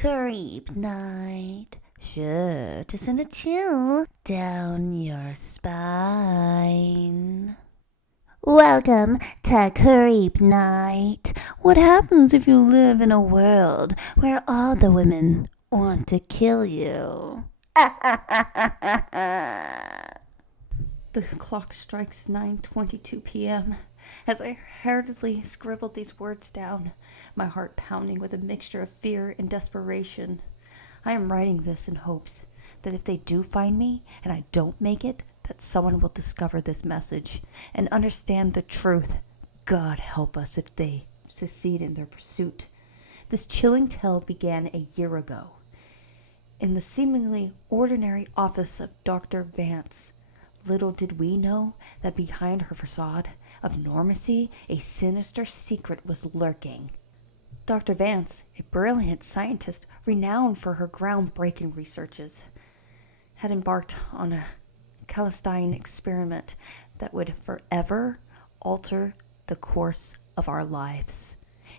Creep night, sure to send a chill down your spine. Welcome to Creep Night. What happens if you live in a world where all the women want to kill you? The clock strikes 9:22 p.m. As I hurriedly scribbled these words down, my heart pounding with a mixture of fear and desperation. I am writing this in hopes that if they do find me and I don't make it, that someone will discover this message and understand the truth. God help us if they succeed in their pursuit. This chilling tale began a year ago. In the seemingly ordinary office of Dr. Vance, little did we know that behind her facade of normacy, a sinister secret was lurking. Dr. Vance, a brilliant scientist renowned for her groundbreaking researches, had embarked on a clandestine experiment that would forever alter the course of our lives.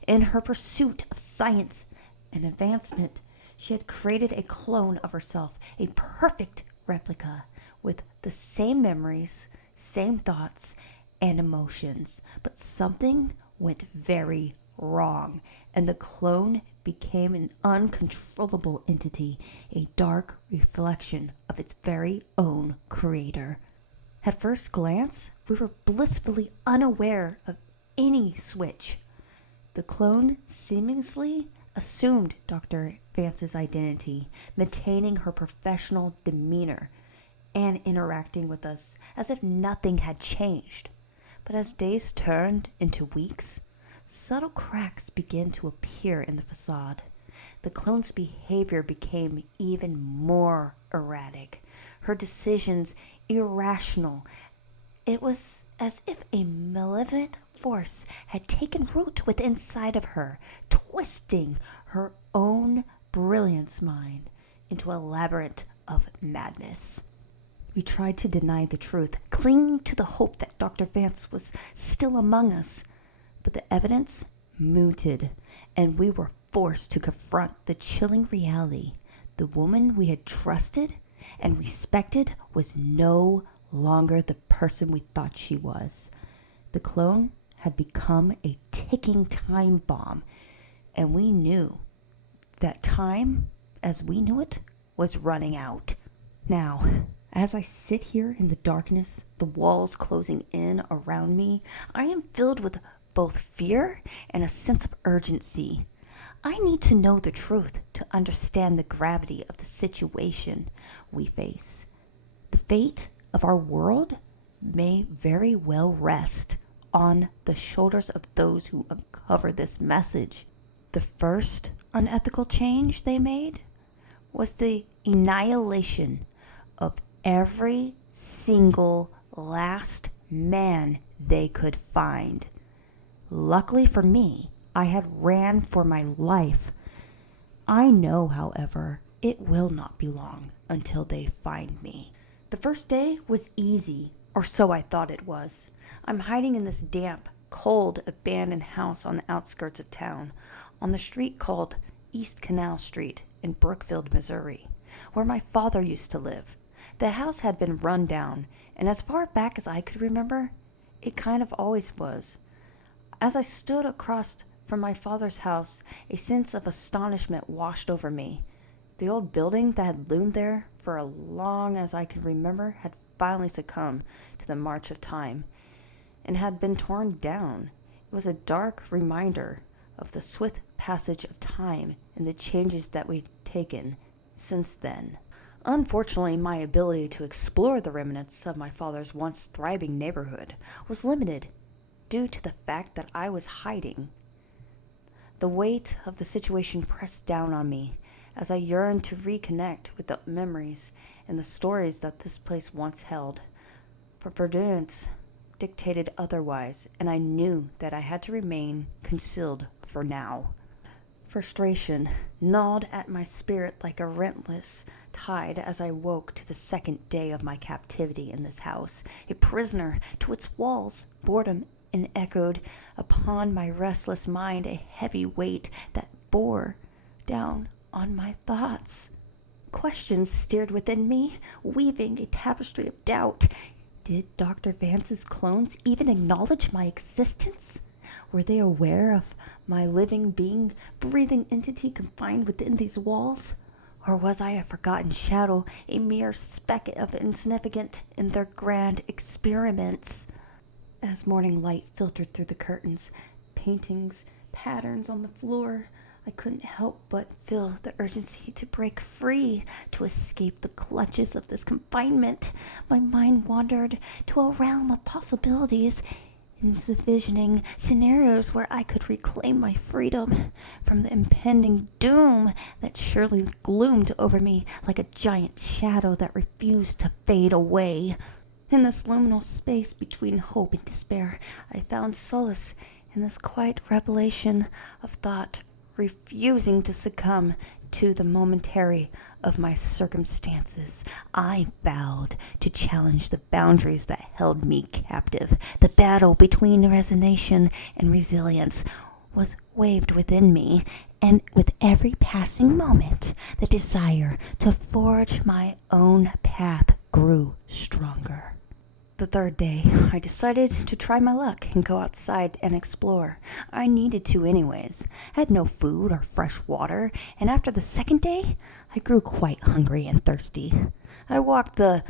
In her pursuit of science and advancement, she had created a clone of herself, a perfect replica with the same memories, same thoughts, and emotions. But something went very wrong, and the clone became an uncontrollable entity, a dark reflection of its very own creator. At first glance, we were blissfully unaware of any switch. The clone seemingly assumed Dr. Vance's identity, maintaining her professional demeanor and interacting with us as if nothing had changed. But as days turned into weeks, subtle cracks began to appear in the facade. The clone's behavior became even more erratic, her decisions irrational. It was as if a malevolent force had taken root within inside of her, twisting her own brilliance mind into a labyrinth of madness. We tried to deny the truth, clinging to the hope that Dr. Vance was still among us. But the evidence mooted, and we were forced to confront the chilling reality. The woman we had trusted and respected was no longer the person we thought she was. The clone had become a ticking time bomb, and we knew that time, as we knew it, was running out. Now, as I sit here in the darkness, the walls closing in around me, I am filled with both fear and a sense of urgency. I need to know the truth to understand the gravity of the situation we face. The fate of our world may very well rest on the shoulders of those who uncover this message. The first unethical change they made was the annihilation of every single last man they could find. Luckily for me, I had ran for my life. I know, however, it will not be long until they find me. The first day was easy, or so I thought it was. I'm hiding in this damp, cold, abandoned house on the outskirts of town, on the street called East Canal Street in Brookfield, Missouri, where my father used to live. The house had been run down, and as far back as I could remember, it kind of always was. As I stood across from my father's house, a sense of astonishment washed over me. The old building that had loomed there for as long as I could remember had finally succumbed to the march of time and had been torn down. It was a dark reminder of the swift passage of time and the changes that we'd taken since then. Unfortunately, my ability to explore the remnants of my father's once thriving neighborhood was limited due to the fact that I was hiding. The weight of the situation pressed down on me as I yearned to reconnect with the memories and the stories that this place once held. But prudence dictated otherwise, and I knew that I had to remain concealed for now. Frustration gnawed at my spirit like a relentless tide as I woke to the second day of my captivity in this house, a prisoner to its walls. Boredom and echoed upon my restless mind a heavy weight that bore down on my thoughts. Questions stirred within me, weaving a tapestry of doubt. Did Dr. Vance's clones even acknowledge my existence? Were they aware of my living being, breathing entity confined within these walls? Or was I a forgotten shadow, a mere speck of insignificance in their grand experiments? As morning light filtered through the curtains, paintings, patterns on the floor, I couldn't help but feel the urgency to break free, to escape the clutches of this confinement. My mind wandered to a realm of possibilities, envisioning scenarios where I could reclaim my freedom from the impending doom that surely gloomed over me like a giant shadow that refused to fade away. In this liminal space between hope and despair, I found solace in this quiet revelation of thought, refusing to succumb to the momentary of my circumstances. I vowed to challenge the boundaries that held me captive. The battle between resignation and resilience was waved within me, and with every passing moment, the desire to forge my own path grew stronger. The third day, I decided to try my luck and go outside and explore. I needed to anyways. I had no food or fresh water, and after the second day, I grew quite hungry and thirsty. I walked the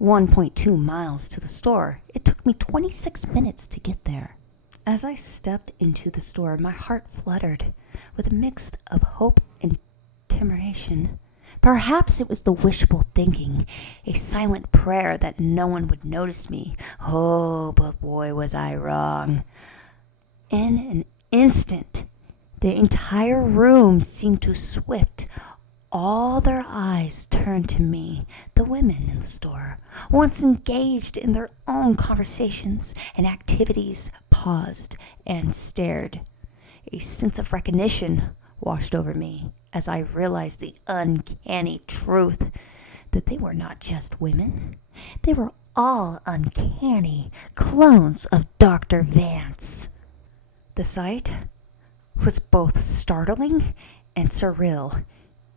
1.2 miles to the store. It took me 26 minutes to get there. As I stepped into the store, my heart fluttered with a mix of hope and determination. Perhaps it was the wishful thinking, a silent prayer that no one would notice me. Oh, but boy, was I wrong. In an instant, the entire room seemed to shift. All their eyes turned to me, the women in the store, once engaged in their own conversations and activities, paused and stared. A sense of recognition washed over me as I realized the uncanny truth that they were not just women. They were all uncanny clones of Dr. Vance. The sight was both startling and surreal.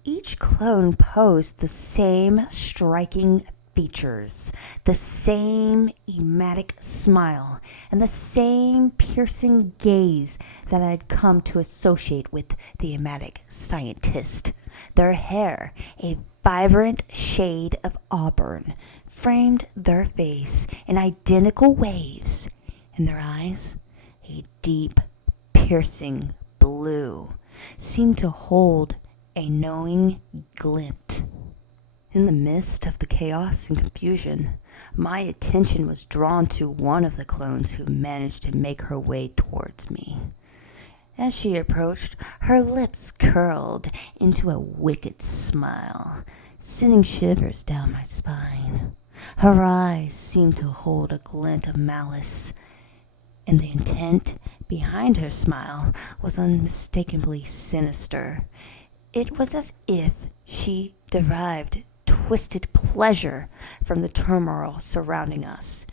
Each clone posed the same striking features, the same enigmatic smile, and the same piercing gaze that I had come to associate with the enigmatic scientist. Their hair, a vibrant shade of auburn, framed their face in identical waves, and their eyes, a deep, piercing blue, seemed to hold a knowing glint. In the midst of the chaos and confusion, my attention was drawn to one of the clones who managed to make her way towards me. As she approached, her lips curled into a wicked smile, sending shivers down my spine. Her eyes seemed to hold a glint of malice, and the intent behind her smile was unmistakably sinister. It was as if she derived twisted pleasure from the turmoil surrounding us,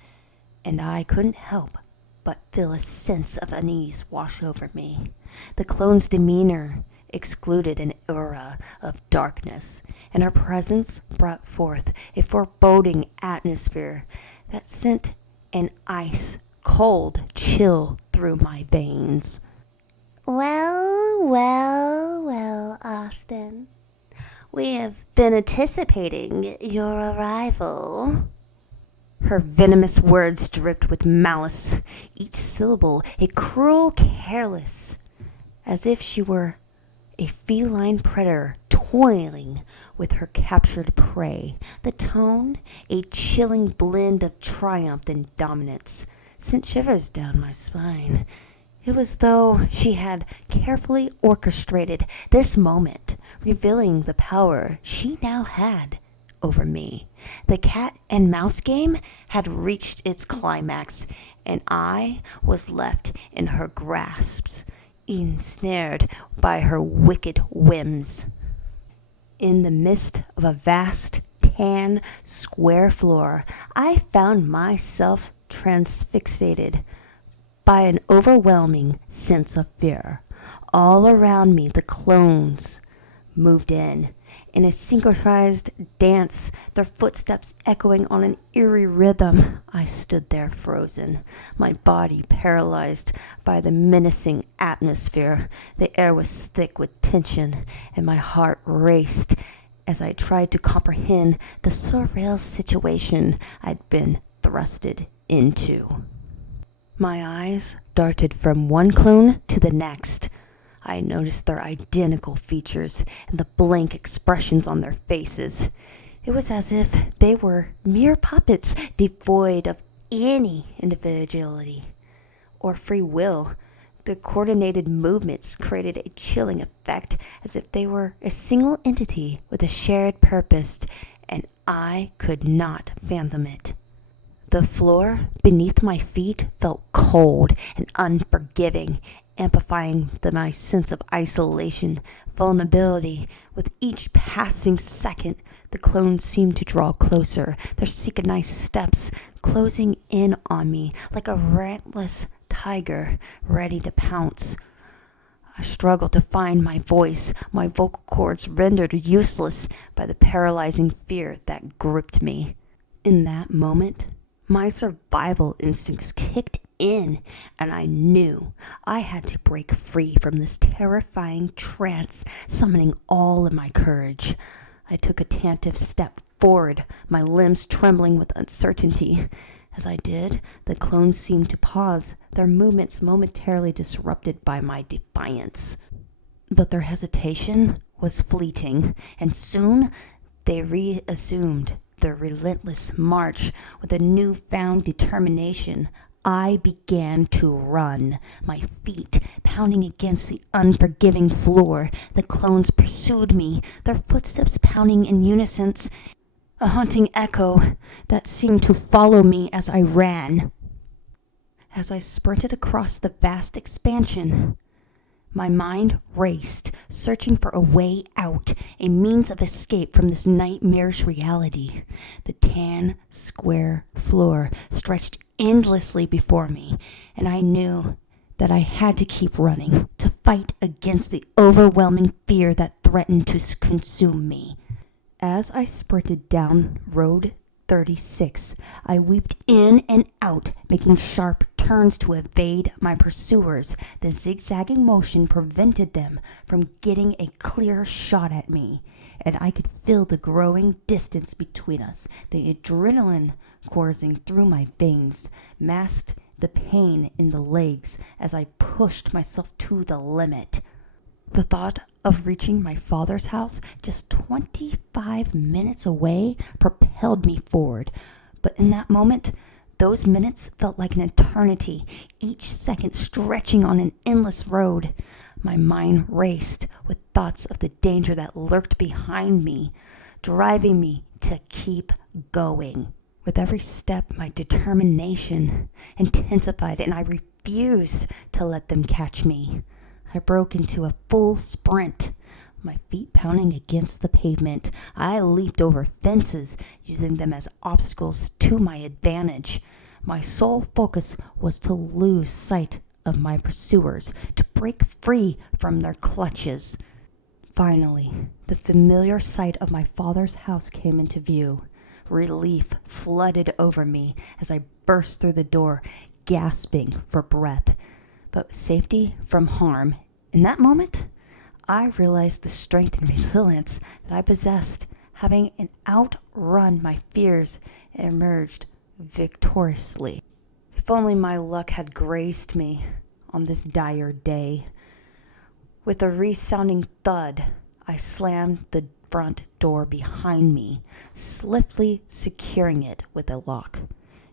and I couldn't help but feel a sense of unease wash over me. The clone's demeanor excluded an aura of darkness, and her presence brought forth a foreboding atmosphere that sent an ice-cold chill through my veins. Well, Austin. We have been anticipating your arrival. Her venomous words dripped with malice, each syllable a cruel careless, as if she were a feline predator toiling with her captured prey. The tone, a chilling blend of triumph and dominance, sent shivers down my spine. It was though she had carefully orchestrated this moment, revealing the power she now had over me. The cat and mouse game had reached its climax, and I was left in her grasps, ensnared by her wicked whims. In the midst of a vast, tan, square floor, I found myself transfixated by an overwhelming sense of fear. All around me, the clones moved in a synchronized dance, their footsteps echoing on an eerie rhythm. I stood there frozen, my body paralyzed by the menacing atmosphere. The air was thick with tension, and my heart raced as I tried to comprehend the surreal situation I'd been thrusted into. My eyes darted from one clone to the next. I noticed their identical features and the blank expressions on their faces. It was as if they were mere puppets devoid of any individuality or free will. The coordinated movements created a chilling effect, as if they were a single entity with a shared purpose, and I could not fathom it. The floor beneath my feet felt cold and unforgiving, amplifying my sense of isolation, vulnerability. With each passing second, the clones seemed to draw closer, their synchronized steps closing in on me like a relentless tiger ready to pounce. I struggled to find my voice, my vocal cords rendered useless by the paralyzing fear that gripped me. In that moment, my survival instincts kicked in, and I knew I had to break free from this terrifying trance, summoning all of my courage. I took a tentative step forward, my limbs trembling with uncertainty. As I did, the clones seemed to pause, their movements momentarily disrupted by my defiance. But their hesitation was fleeting, and soon they reassumed their relentless march with a newfound determination. I began to run, my feet pounding against the unforgiving floor. The clones pursued me, their footsteps pounding in unison, a haunting echo that seemed to follow me as I ran. As I sprinted across the vast expansion, my mind raced, searching for a way out, a means of escape from this nightmarish reality. The tan, square floor stretched endlessly before me, and I knew that I had to keep running, to fight against the overwhelming fear that threatened to consume me. As I sprinted down Road 36, I weaved in and out, making sharp turns to evade my pursuers. The zigzagging motion prevented them from getting a clear shot at me, and I could feel the growing distance between us. The adrenaline coursing through my veins masked the pain in the legs as I pushed myself to the limit. The thought of reaching my father's house just 25 minutes away propelled me forward. But in that moment, those minutes felt like an eternity, each second stretching on an endless road. My mind raced with thoughts of the danger that lurked behind me, driving me to keep going. With every step, my determination intensified, and I refused to let them catch me. I broke into a full sprint, my feet pounding against the pavement. I leaped over fences, using them as obstacles to my advantage. My sole focus was to lose sight of my pursuers, to break free from their clutches. Finally, the familiar sight of my father's house came into view. Relief flooded over me as I burst through the door, gasping for breath. But safety from harm. In that moment, I realized the strength and resilience that I possessed, having outrun my fears and emerged victoriously. If only my luck had graced me on this dire day. With a resounding thud, I slammed the front door behind me, swiftly securing it with a lock.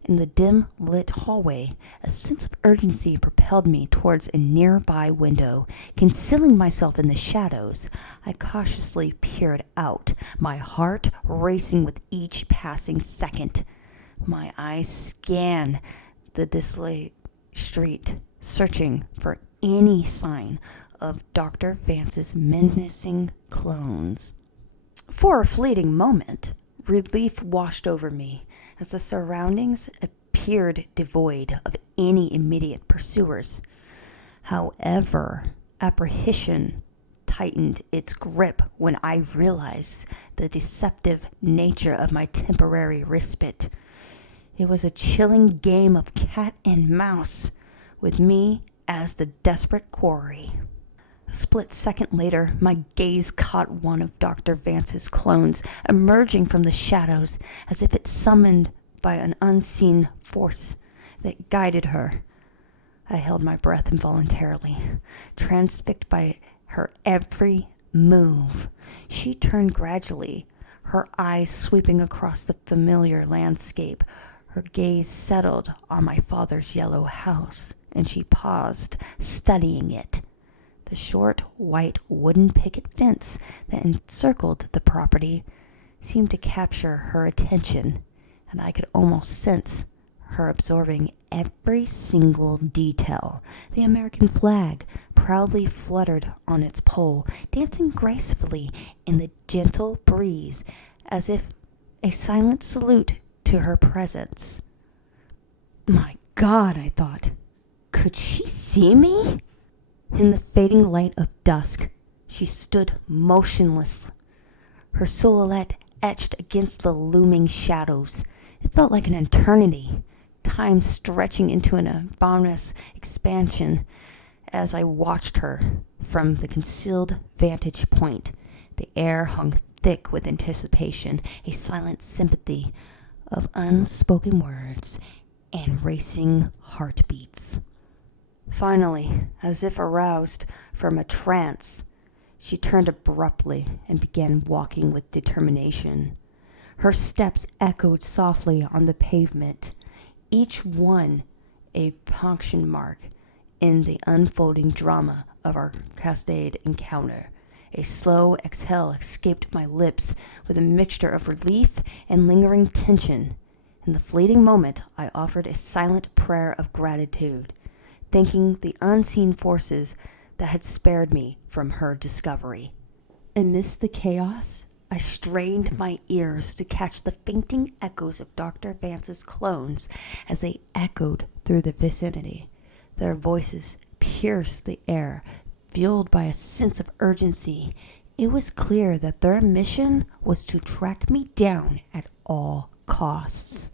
In the dim-lit hallway, a sense of urgency propelled me towards a nearby window. Concealing myself in the shadows, I cautiously peered out, my heart racing with each passing second. My eyes scanned the desolate street, searching for any sign of Dr. Vance's menacing clones. For a fleeting moment, relief washed over me as the surroundings appeared devoid of any immediate pursuers. However, apprehension tightened its grip when I realized the deceptive nature of my temporary respite. It was a chilling game of cat and mouse, with me as the desperate quarry. A split second later, my gaze caught one of Dr. Vance's clones emerging from the shadows as if it summoned by an unseen force that guided her. I held my breath involuntarily, transfixed by her every move. She turned gradually, her eyes sweeping across the familiar landscape. Her gaze settled on my father's yellow house, and she paused, studying it. The short, white wooden picket fence that encircled the property seemed to capture her attention, and I could almost sense her absorbing every single detail. The American flag proudly fluttered on its pole, dancing gracefully in the gentle breeze as if a silent salute to her presence. My God, I thought, could she see me? In the fading light of dusk, she stood motionless, her silhouette etched against the looming shadows. It felt like an eternity, time stretching into an abominous expansion as I watched her from the concealed vantage point. The air hung thick with anticipation, a silent sympathy of unspoken words and racing heartbeats. Finally, as if aroused from a trance, she turned abruptly and began walking with determination. Her steps echoed softly on the pavement, each one a punctuation mark in the unfolding drama of our cascade encounter. A slow exhale escaped my lips with a mixture of relief and lingering tension. In the fleeting moment, I offered a silent prayer of gratitude, thanking the unseen forces that had spared me from her discovery. Amidst the chaos, I strained my ears to catch the fainting echoes of Dr. Vance's clones as they echoed through the vicinity. Their voices pierced the air, fueled by a sense of urgency. It was clear that their mission was to track me down at all costs.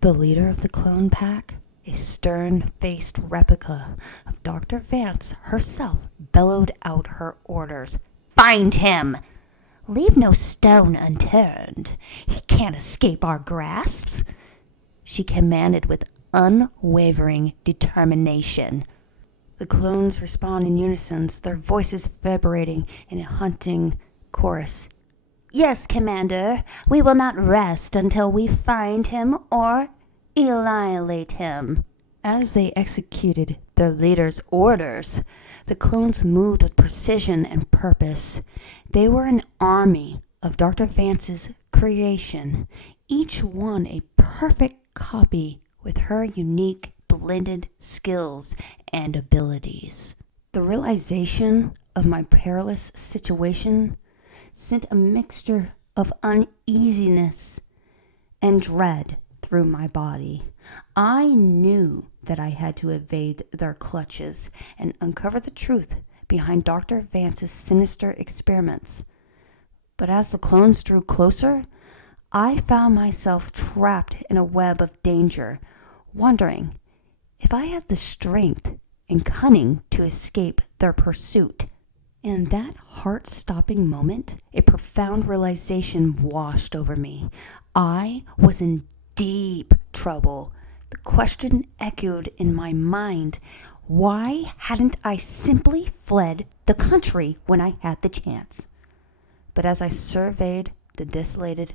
The leader of the clone pack, a stern-faced replica of Dr. Vance herself, bellowed out her orders. Find him! Leave no stone unturned. He can't escape our grasps, she commanded with unwavering determination. The clones respond in unison, their voices vibrating in a hunting chorus. Yes, Commander, we will not rest until we find him or annihilate him. As they executed their leader's orders, the clones moved with precision and purpose. They were an army of Dr. Vance's creation, each one a perfect copy with her unique blended skills and abilities. The realization of my perilous situation sent a mixture of uneasiness and dread through my body. I knew that I had to evade their clutches and uncover the truth behind Dr. Vance's sinister experiments. But as the clones drew closer, I found myself trapped in a web of danger, wondering if I had the strength and cunning to escape their pursuit. In that heart-stopping moment, a profound realization washed over me. I was in deep trouble. The question echoed in my mind, why hadn't I simply fled the country when I had the chance? But as I surveyed the desolated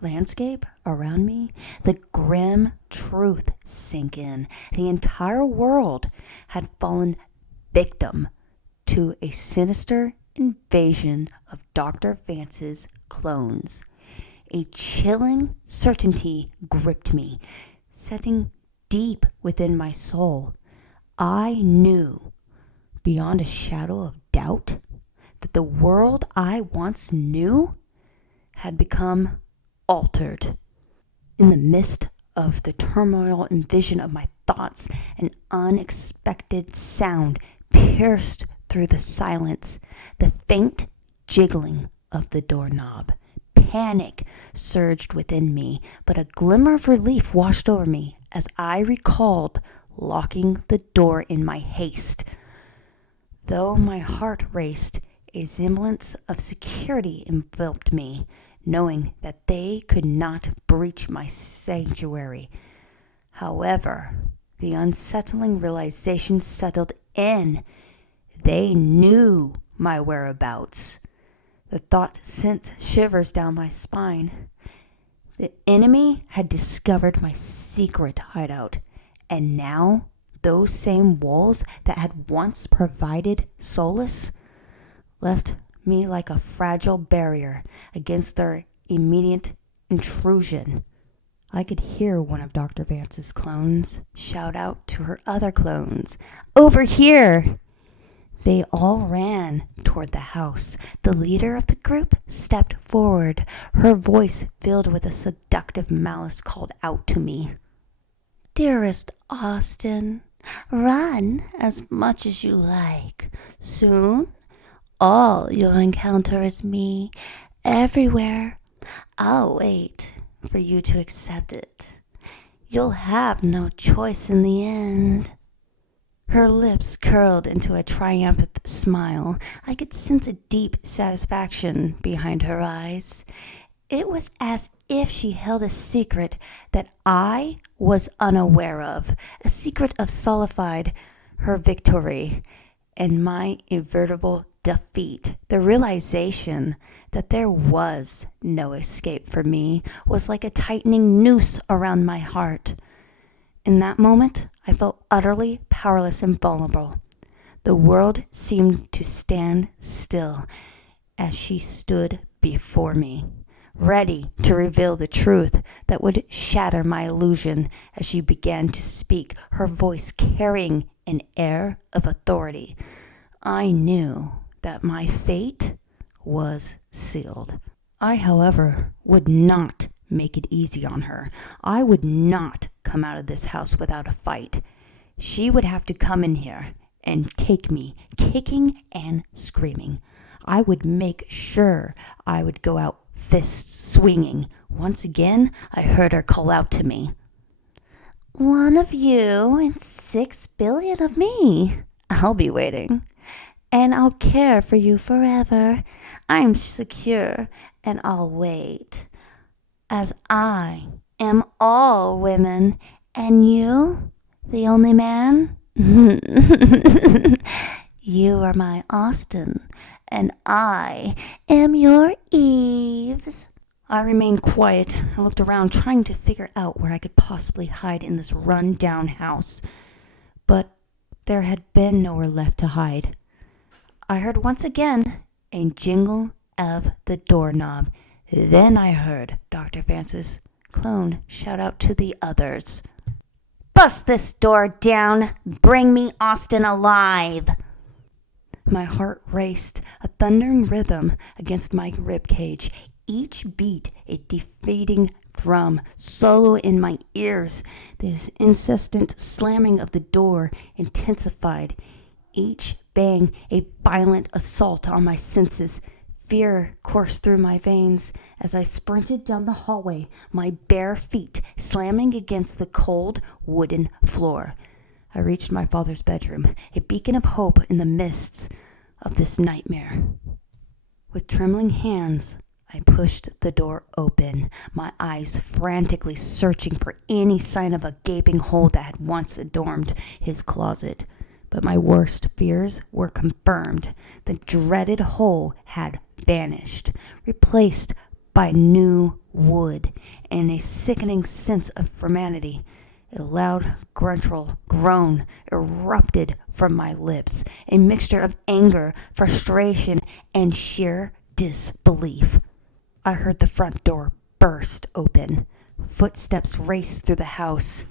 landscape around me, the grim truth sank in. The entire world had fallen victim to a sinister invasion of Dr. Vance's clones. A chilling certainty gripped me, setting deep within my soul. I knew, beyond a shadow of doubt, that the world I once knew had become altered. In the midst of the turmoil and vision of my thoughts, an unexpected sound pierced through the silence, the faint jiggling of the doorknob. Panic surged within me, but a glimmer of relief washed over me as I recalled locking the door in my haste. Though my heart raced, a semblance of security enveloped me, knowing that they could not breach my sanctuary. However, the unsettling realization settled in. They knew my whereabouts. The thought sent shivers down my spine. The enemy had discovered my secret hideout, and now those same walls that had once provided solace left me like a fragile barrier against their immediate intrusion. I could hear one of Dr. Vance's clones shout out to her other clones, "Over here!" They all ran toward the house. The leader of the group stepped forward. Her voice, filled with a seductive malice, called out to me. "Dearest Austin, run as much as you like. Soon, all you'll encounter is me, everywhere. I'll wait for you to accept it. You'll have no choice in the end." Her lips curled into a triumphant smile. I could sense a deep satisfaction behind her eyes. It was as if she held a secret that I was unaware of, a secret of solidified her victory and my inevitable defeat. The realization that there was no escape for me was like a tightening noose around my heart. In that moment, I felt utterly powerless and vulnerable. The world seemed to stand still as she stood before me, ready to reveal the truth that would shatter my illusion as she began to speak, her voice carrying an air of authority. I knew that my fate was sealed. I, however, would not make it easy on her. I would not come out of this house without a fight. She would have to come in here and take me, kicking and screaming. I would make sure I would go out fists swinging. Once again, I heard her call out to me. "One of you and 6 billion of me. I'll be waiting. And I'll care for you forever. I'm secure, and I'll wait. As I am all women, and you, the only man? You are my Austin, and I am your Eves." I remained quiet and looked around, trying to figure out where I could possibly hide in this run-down house. But there had been nowhere left to hide. I heard once again a jingle of the doorknob. Then I heard Dr. Vance's clone shout out to the others. "Bust this door down! Bring me Austin alive!" My heart raced, a thundering rhythm against my ribcage. Each beat a defeating drum solo in my ears. This insistent slamming of the door intensified. Each bang a violent assault on my senses. Fear coursed through my veins as I sprinted down the hallway, my bare feet slamming against the cold wooden floor. I reached my father's bedroom, a beacon of hope in the mists of this nightmare. With trembling hands, I pushed the door open, my eyes frantically searching for any sign of a gaping hole that had once adorned his closet. But my worst fears were confirmed. The dreaded hole had vanished, replaced by new wood and a sickening sense of humanity. A loud guttural groan erupted from my lips, a mixture of anger, frustration, and sheer disbelief. I heard the front door burst open. Footsteps raced through the house.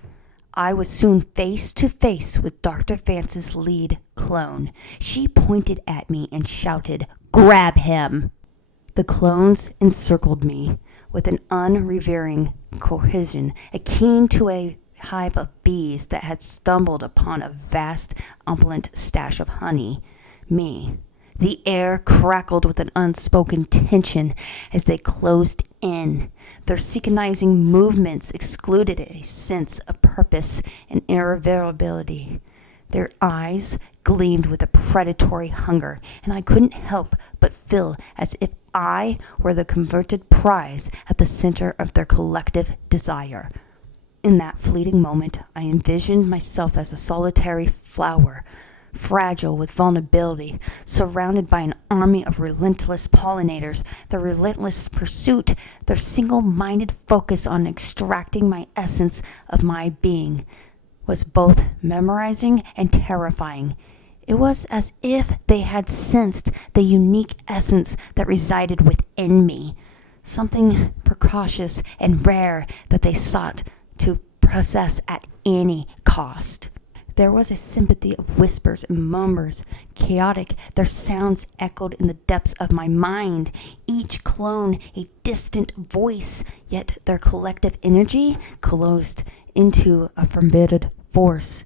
I was soon face to face with Dr. Vance's lead clone. She pointed at me and shouted, "Grab him!" The clones encircled me with an unrevering cohesion, akin to a hive of bees that had stumbled upon a vast, opulent stash of honey. me. The air crackled with an unspoken tension as they closed in. Their synchronizing movements excluded a sense of purpose and irreversibility. Their eyes gleamed with a predatory hunger, and I couldn't help but feel as if I were the converted prize at the center of their collective desire. In that fleeting moment, I envisioned myself as a solitary flower, fragile with vulnerability, surrounded by an army of relentless pollinators, their relentless pursuit, their single-minded focus on extracting my essence of my being, was both memorizing and terrifying. It was as if they had sensed the unique essence that resided within me, something precocious and rare that they sought to possess at any cost. There was a sympathy of whispers and murmurs, chaotic. Their sounds echoed in the depths of my mind, each clone a distant voice, yet their collective energy coalesced into a formidable force.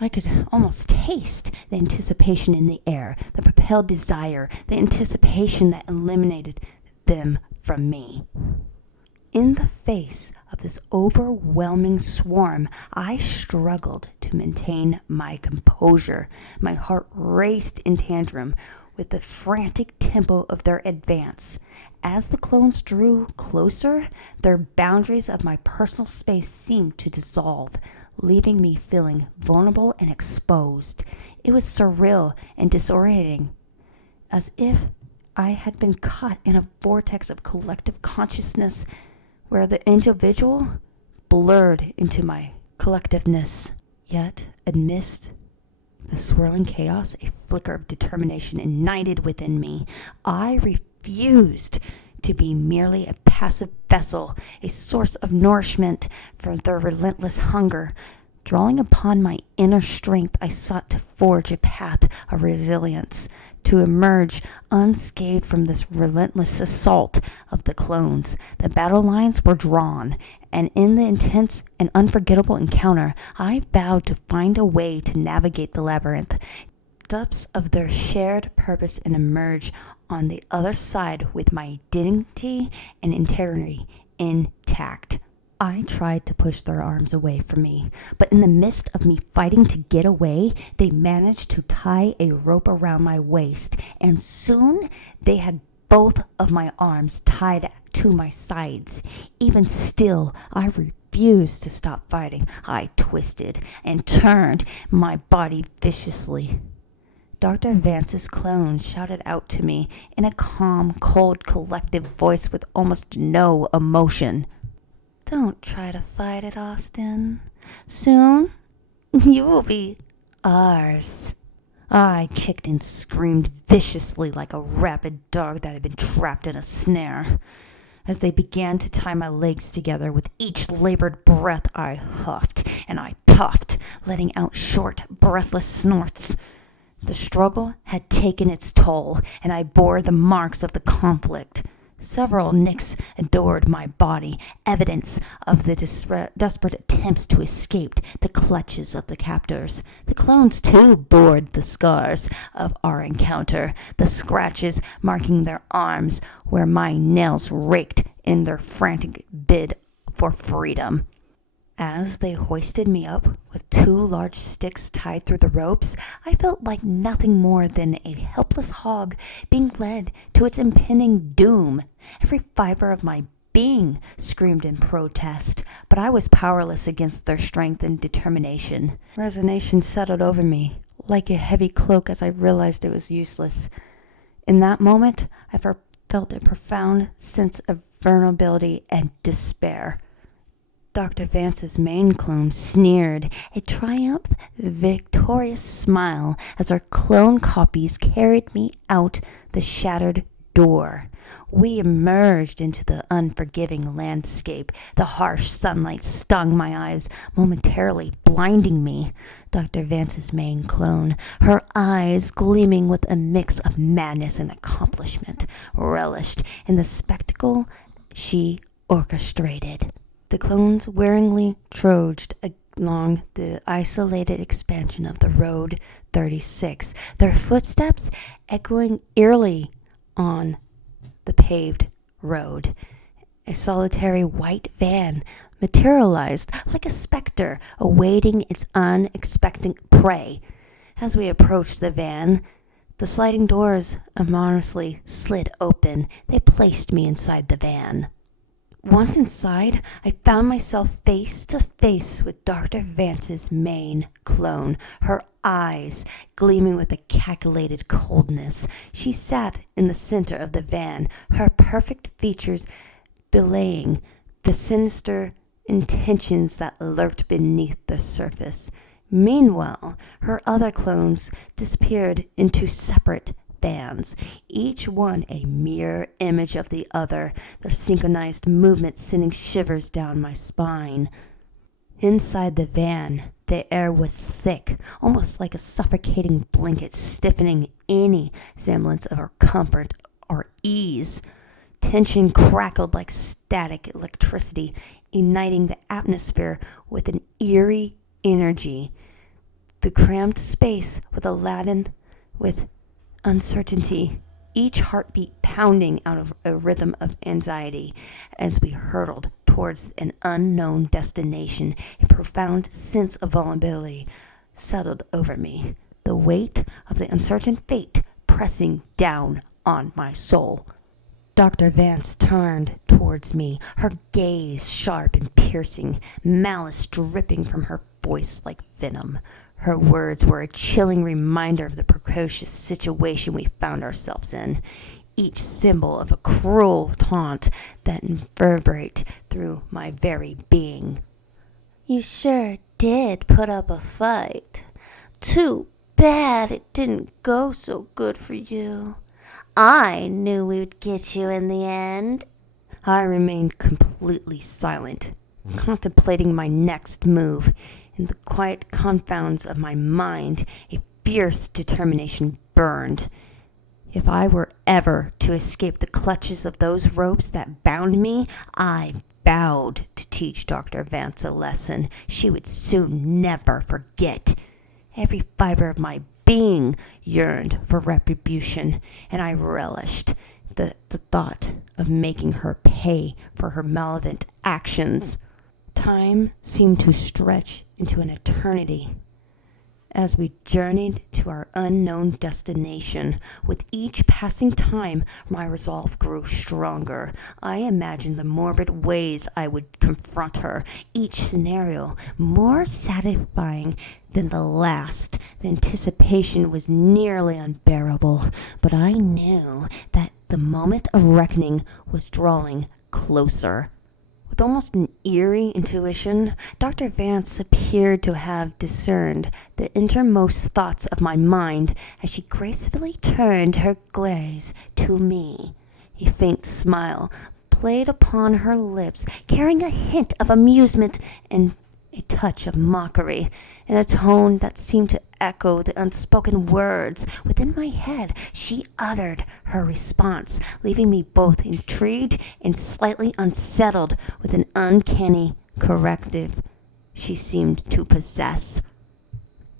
I could almost taste the anticipation in the air, the propelled desire, the anticipation that eliminated them from me. In the face of this overwhelming swarm, I struggled to maintain my composure. My heart raced in tandem with the frantic tempo of their advance. As the clones drew closer, their boundaries of my personal space seemed to dissolve, leaving me feeling vulnerable and exposed. It was surreal and disorienting, as if I had been caught in a vortex of collective consciousness where the individual blurred into my collectiveness. Yet, amidst the swirling chaos, a flicker of determination ignited within me. I refused to be merely a passive vessel, a source of nourishment for their relentless hunger. Drawing upon my inner strength, I sought to forge a path of resilience, to emerge unscathed from this relentless assault of the clones. The battle lines were drawn, and in the intense and unforgettable encounter, I vowed to find a way to navigate the labyrinth, depths of their shared purpose, and emerge on the other side with my dignity and integrity intact. I tried to push their arms away from me, but in the midst of me fighting to get away, they managed to tie a rope around my waist, and soon they had both of my arms tied to my sides. Even still, I refused to stop fighting. I twisted and turned my body viciously. Dr. Vance's clone shouted out to me in a calm, cold, collective voice with almost no emotion. "Don't try to fight it, Austin. Soon, you will be ours." I kicked and screamed viciously like a rabid dog that had been trapped in a snare. As they began to tie my legs together, with each labored breath I huffed and I puffed, letting out short, breathless snorts. The struggle had taken its toll, and I bore the marks of the conflict. Several nicks adored my body, evidence of the desperate attempts to escape the clutches of the captors. The clones, too, bore the scars of our encounter, the scratches marking their arms where my nails raked in their frantic bid for freedom. As they hoisted me up with two large sticks tied through the ropes, I felt like nothing more than a helpless hog being led to its impending doom. Every fiber of my being screamed in protest, but I was powerless against their strength and determination. Resignation settled over me like a heavy cloak as I realized it was useless. In that moment, I felt a profound sense of vulnerability and despair. Dr. Vance's main clone sneered, a triumph, victorious smile as our clone copies carried me out the shattered door. We emerged into the unforgiving landscape. The harsh sunlight stung my eyes, momentarily blinding me. Dr. Vance's main clone, her eyes gleaming with a mix of madness and accomplishment, relished in the spectacle she orchestrated. The clones wearingly trudged along the isolated expansion of the Road 36, their footsteps echoing eerily on the paved road. A solitary white van materialized like a specter awaiting its unexpected prey. As we approached the van, the sliding doors ominously slid open. They placed me inside the van. Once inside, I found myself face to face with Dr. Vance's main clone, her eyes gleaming with a calculated coldness. She sat in the center of the van, her perfect features belaying the sinister intentions that lurked beneath the surface. Meanwhile, her other clones disappeared into separate vans, each one a mirror image of the other, their synchronized movements sending shivers down my spine. Inside the van, the air was thick, almost like a suffocating blanket, stiffening any semblance of our comfort or ease. Tension crackled like static electricity, igniting the atmosphere with an eerie energy. The cramped space with Aladdin with uncertainty, each heartbeat pounding out of a rhythm of anxiety as we hurtled towards an unknown destination. A profound sense of vulnerability settled over me, the weight of the uncertain fate pressing down on my soul. Dr. Vance turned towards me, her gaze sharp and piercing, malice dripping from her voice like venom. Her words were a chilling reminder of the precocious situation we found ourselves in, each symbol of a cruel taunt that reverberated through my very being. You sure did put up a fight. Too bad it didn't go so good for you. I knew we'd get you in the end. I remained completely silent, contemplating my next move. In the quiet confounds of my mind, a fierce determination burned. If I were ever to escape the clutches of those ropes that bound me, I vowed to teach Dr. Vance a lesson she would soon never forget. Every fiber of my being yearned for retribution, and I relished the thought of making her pay for her malevolent actions. Time seemed to stretch into an eternity as we journeyed to our unknown destination. With each passing time, my resolve grew stronger. I imagined the morbid ways I would confront her, each scenario more satisfying than the last. The anticipation was nearly unbearable, but I knew that the moment of reckoning was drawing closer. With almost an eerie intuition, Dr. Vance appeared to have discerned the innermost thoughts of my mind as she gracefully turned her gaze to me. A faint smile played upon her lips, carrying a hint of amusement and a touch of mockery, in a tone that seemed to echo the unspoken words within my head. She uttered her response, leaving me both intrigued and slightly unsettled with an uncanny corrective she seemed to possess.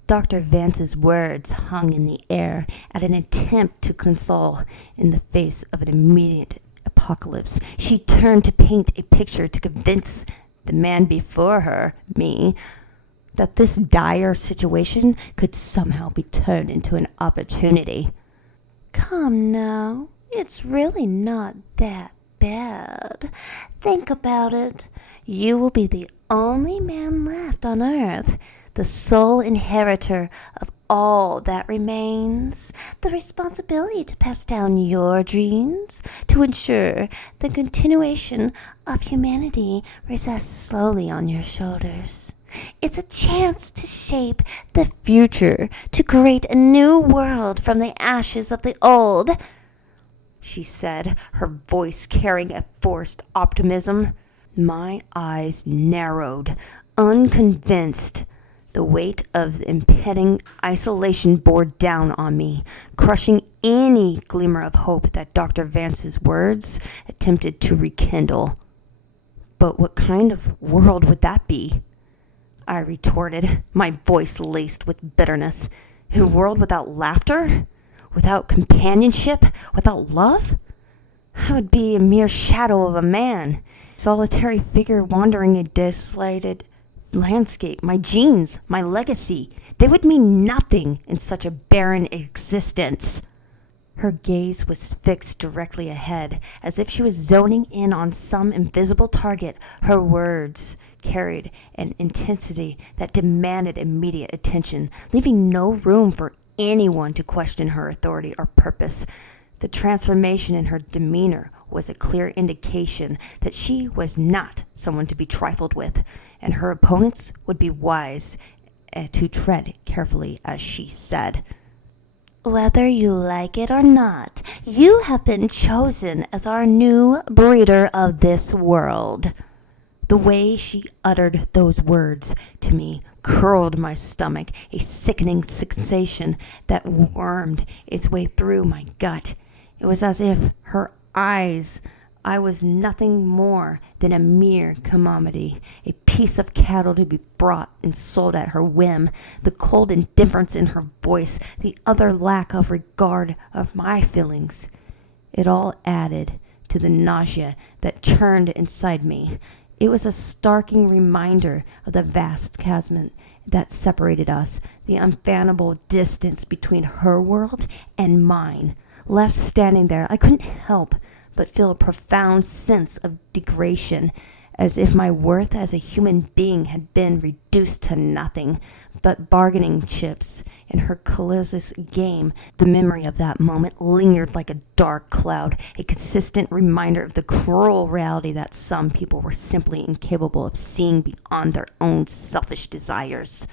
Dr. Vance's words hung in the air at an attempt to console in the face of an immediate apocalypse. She turned to paint a picture to convince the man before her, me, that this dire situation could somehow be turned into an opportunity. Come now, it's really not that bad. Think about it. You will be the only man left on Earth, the sole inheritor of all that remains. The responsibility to pass down your dreams, to ensure the continuation of humanity, rests slowly on your shoulders. It's a chance to shape the future, to create a new world from the ashes of the old, she said, her voice carrying a forced optimism. My eyes narrowed, unconvinced. The weight of the impending isolation bore down on me, crushing any glimmer of hope that Dr. Vance's words attempted to rekindle. But what kind of world would that be? I retorted, my voice laced with bitterness. A world without laughter? Without companionship? Without love? I would be a mere shadow of a man, solitary figure wandering a desolated landscape. My genes, my legacy, they would mean nothing in such a barren existence. Her gaze was fixed directly ahead, as if she was zoning in on some invisible target. Her words carried an intensity that demanded immediate attention, leaving no room for anyone to question her authority or purpose. The transformation in her demeanor was a clear indication that she was not someone to be trifled with, and her opponents would be wise to tread carefully, as she said. Whether you like it or not, you have been chosen as our new breeder of this world. The way she uttered those words to me curled my stomach, a sickening sensation that wormed its way through my gut. It was as if I was nothing more than a mere commodity, a piece of cattle to be brought and sold at her whim. The cold indifference in her voice, the utter lack of regard of my feelings, it all added to the nausea that churned inside me. It was a starking reminder of the vast chasm that separated us, the unfathomable distance between her world and mine. Left standing there, I couldn't help but feel a profound sense of degradation, as if my worth as a human being had been reduced to nothing but bargaining chips in her callous game. The memory of that moment lingered like a dark cloud, a consistent reminder of the cruel reality that some people were simply incapable of seeing beyond their own selfish desires.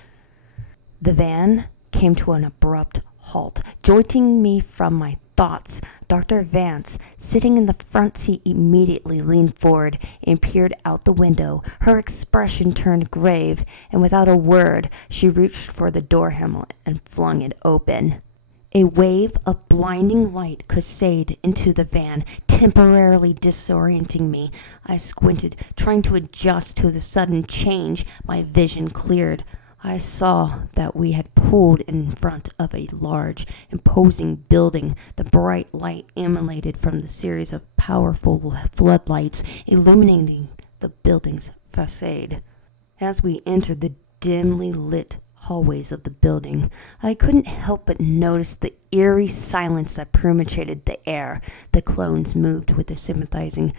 The van came to an abrupt halt, jolting me from my thoughts. Dr. Vance, sitting in the front seat, immediately leaned forward and peered out the window. Her expression turned grave, and without a word, she reached for the door handle and flung it open. A wave of blinding light cascaded into the van, temporarily disorienting me. I squinted, trying to adjust to the sudden change. My vision cleared. I saw that we had pulled in front of a large, imposing building. The bright light emanated from the series of powerful floodlights illuminating the building's facade. As we entered the dimly lit hallways of the building, I couldn't help but notice the eerie silence that permeated the air. The clones moved with a sympathizing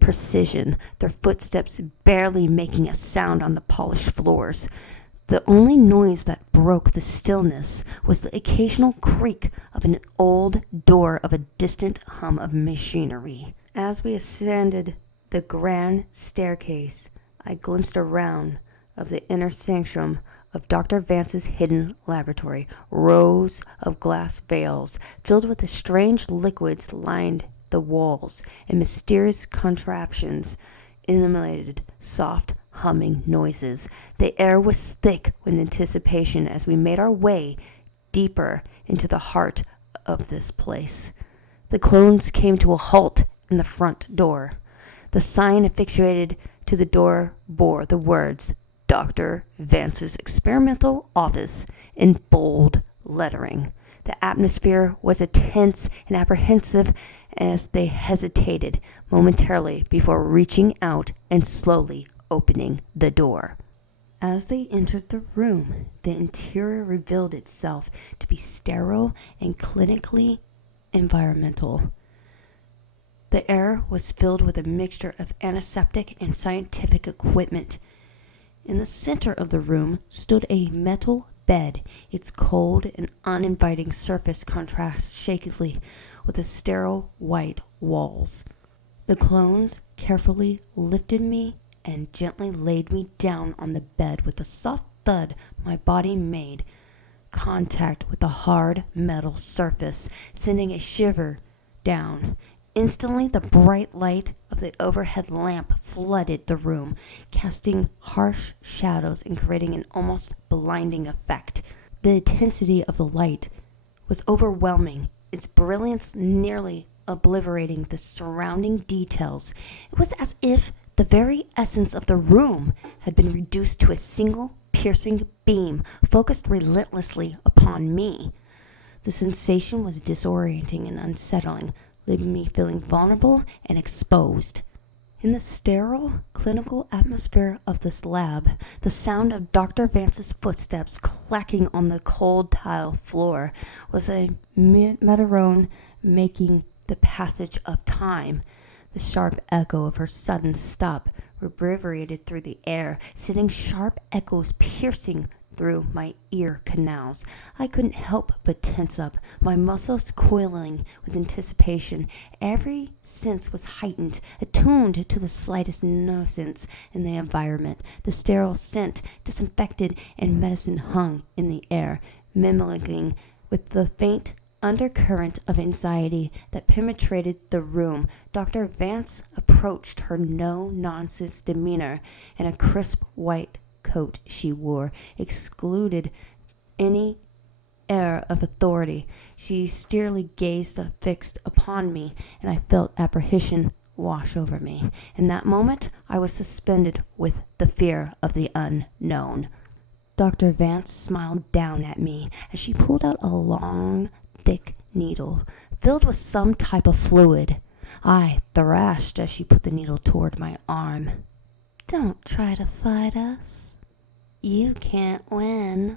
precision, their footsteps barely making a sound on the polished floors. The only noise that broke the stillness was the occasional creak of an old door of a distant hum of machinery. As we ascended the grand staircase, I glimpsed around of the inner sanctum of Dr. Vance's hidden laboratory. Rows of glass vials filled with the strange liquids lined the walls, and mysterious contraptions emanated soft humming noises. The air was thick with anticipation as we made our way deeper into the heart of this place. The clones came to a halt in the front door. The sign affixed to the door bore the words, Dr. Vance's Experimental Office, in bold lettering. The atmosphere was tense and apprehensive as they hesitated momentarily before reaching out and slowly opening the door. As they entered the room, the interior revealed itself to be sterile and clinically environmental. The air was filled with a mixture of antiseptic and scientific equipment. In the center of the room stood a metal bed. Its cold and uninviting surface contrasts shakily with the sterile white walls. The clones carefully lifted me and gently laid me down on the bed. With a soft thud, my body made contact with the hard metal surface, sending a shiver down. Instantly, the bright light of the overhead lamp flooded the room, casting harsh shadows and creating an almost blinding effect. The intensity of the light was overwhelming, its brilliance nearly obliterating the surrounding details. It was as if the very essence of the room had been reduced to a single piercing beam focused relentlessly upon me. The sensation was disorienting and unsettling, leaving me feeling vulnerable and exposed. In the sterile, clinical atmosphere of this lab, the sound of Dr. Vance's footsteps clacking on the cold tile floor was a metronome making the passage of time. The sharp echo of her sudden stop reverberated through the air, sending sharp echoes piercing through my ear canals. I couldn't help but tense up, my muscles coiling with anticipation. Every sense was heightened, attuned to the slightest nuisance in the environment. The sterile scent, disinfected, and medicine hung in the air, mimicking with the faint undercurrent of anxiety that penetrated the room. Dr. Vance approached, her no-nonsense demeanor and a crisp white coat she wore excluded any air of authority. She steerily gazed fixed upon me, and I felt apprehension wash over me. In that moment, I was suspended with the fear of the unknown. Dr. Vance smiled down at me as she pulled out a long, thick needle filled with some type of fluid. I thrashed as she put the needle toward my arm. "Don't try to fight us. You can't win."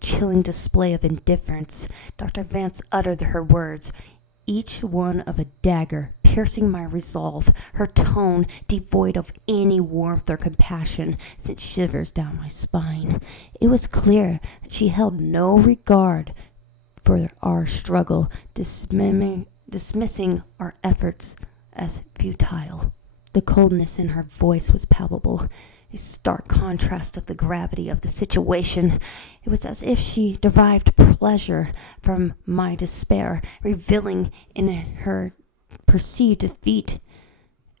Chilling display of indifference, Dr. Vance uttered her words, each one of a dagger, piercing my resolve. Her tone, devoid of any warmth or compassion, sent shivers down my spine. It was clear that she held no regard for our struggle, dismissing our efforts as futile. The coldness in her voice was palpable, a stark contrast of the gravity of the situation. It was as if she derived pleasure from my despair, reveling in her perceived defeat.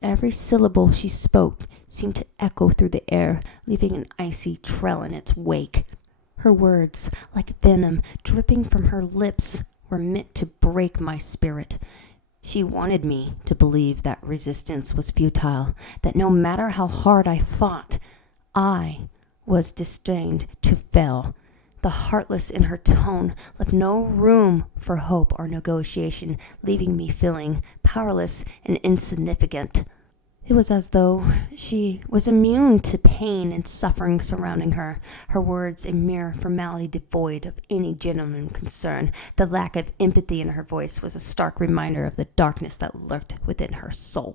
Every syllable she spoke seemed to echo through the air, leaving an icy trail in its wake. Her words, like venom dripping from her lips, were meant to break my spirit. She wanted me to believe that resistance was futile, that no matter how hard I fought, I was destined to fail. The heartless in her tone left no room for hope or negotiation, leaving me feeling powerless and insignificant. It was as though she was immune to pain and suffering surrounding her, her words a mere formality devoid of any genuine concern. The lack of empathy in her voice was a stark reminder of the darkness that lurked within her soul.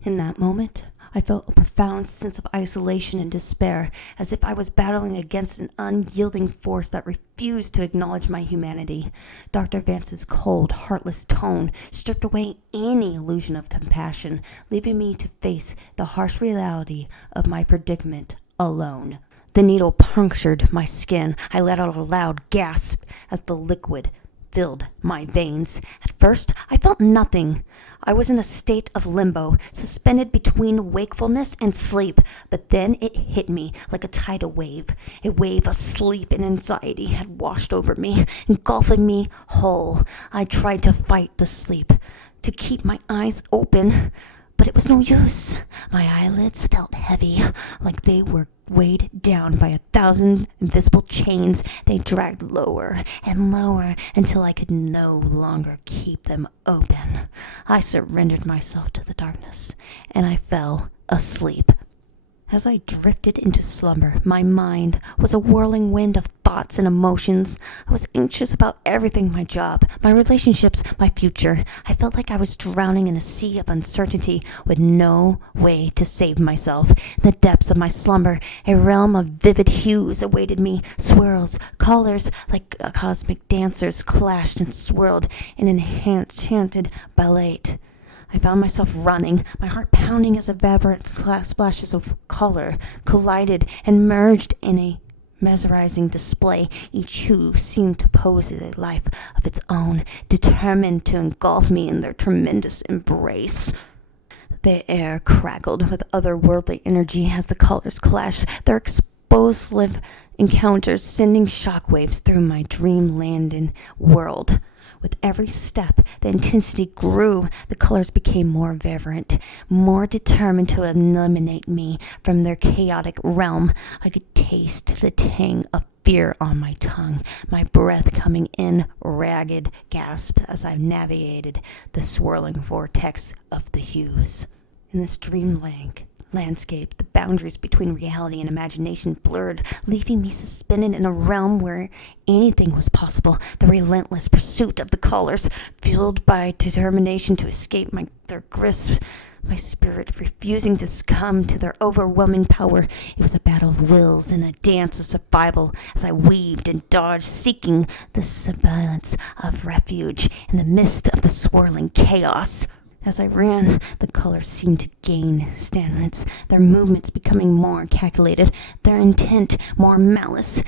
In that moment, I felt a profound sense of isolation and despair, as if I was battling against an unyielding force that refused to acknowledge my humanity. Dr. Vance's cold, heartless tone stripped away any illusion of compassion, leaving me to face the harsh reality of my predicament alone. The needle punctured my skin. I let out a loud gasp as the liquid filled my veins. At first, I felt nothing. I was in a state of limbo, suspended between wakefulness and sleep, but then it hit me like a tidal wave. A wave of sleep and anxiety had washed over me, engulfing me whole. I tried to fight the sleep, to keep my eyes open, but it was no use. My eyelids felt heavy, like they were weighed down by 1,000 invisible chains. They dragged lower and lower until I could no longer keep them open. I surrendered myself to the darkness, and I fell asleep. As I drifted into slumber, my mind was a whirling wind of thoughts and emotions. I was anxious about everything: my job, my relationships, my future. I felt like I was drowning in a sea of uncertainty with no way to save myself. In the depths of my slumber, a realm of vivid hues awaited me. Swirls, colors like cosmic dancers clashed and swirled in an enchanted ballet. I found myself running, my heart pounding as the vibrant splashes of color collided and merged in a mesmerizing display. Each hue seemed to pose a life of its own, determined to engulf me in their tremendous embrace. The air crackled with otherworldly energy as the colors clashed, their explosive encounters sending shockwaves through my dreamland and world. With every step, the intensity grew. The colors became more vibrant, more determined to eliminate me from their chaotic realm. I could taste the tang of fear on my tongue, my breath coming in ragged gasps as I navigated the swirling vortex of the hues. In this dreamlike landscape, the boundaries between reality and imagination blurred, leaving me suspended in a realm where anything was possible. The relentless pursuit of the colors, fueled by determination to escape their grasp, my spirit refusing to succumb to their overwhelming power. It was a battle of wills and a dance of survival as I weaved and dodged, seeking the semblance of refuge in the midst of the swirling chaos. As I ran, the colors seemed to gain stance, their movements becoming more calculated, their intent more malice,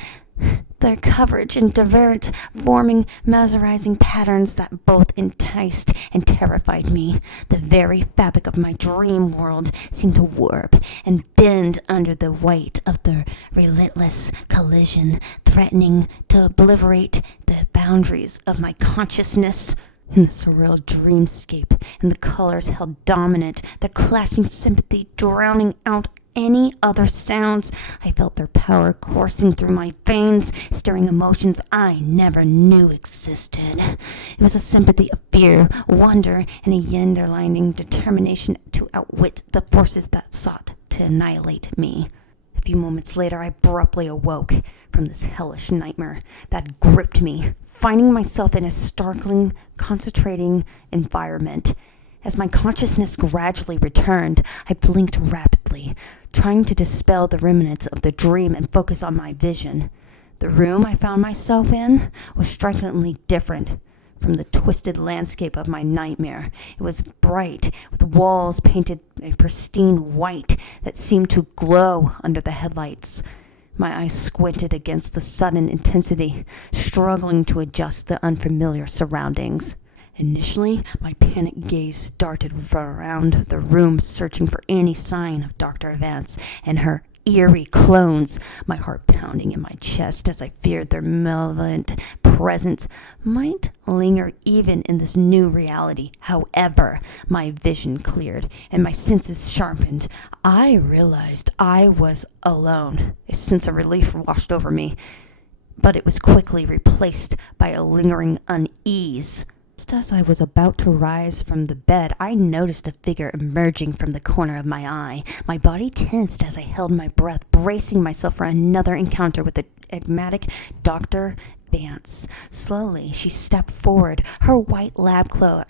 their coverage and divert, forming mesmerizing patterns that both enticed and terrified me. The very fabric of my dream world seemed to warp and bend under the weight of the relentless collision, threatening to obliterate the boundaries of my consciousness. In the surreal dreamscape, and the colors held dominant, the clashing sympathy drowning out any other sounds. I felt their power coursing through my veins, stirring emotions I never knew existed. It was a sympathy of fear, wonder, and a underlying determination to outwit the forces that sought to annihilate me. A few moments later, I abruptly awoke from this hellish nightmare that gripped me, finding myself in a startling, concentrating environment. As my consciousness gradually returned, I blinked rapidly, trying to dispel the remnants of the dream and focus on my vision. The room I found myself in was strikingly different from the twisted landscape of my nightmare. It was bright, with walls painted a pristine white that seemed to glow under the headlights. My eyes squinted against the sudden intensity, struggling to adjust to the unfamiliar surroundings. Initially, my panic gaze darted around the room, searching for any sign of Dr. Vance and her eerie clones, my heart pounding in my chest as I feared their malevolent presence might linger even in this new reality. However, my vision cleared and my senses sharpened. I realized I was alone. A sense of relief washed over me, but it was quickly replaced by a lingering unease. Just as I was about to rise from the bed, I noticed a figure emerging from the corner of my eye. My body tensed as I held my breath, bracing myself for another encounter with the enigmatic Dr. Vance. Slowly, she stepped forward, her white lab cloak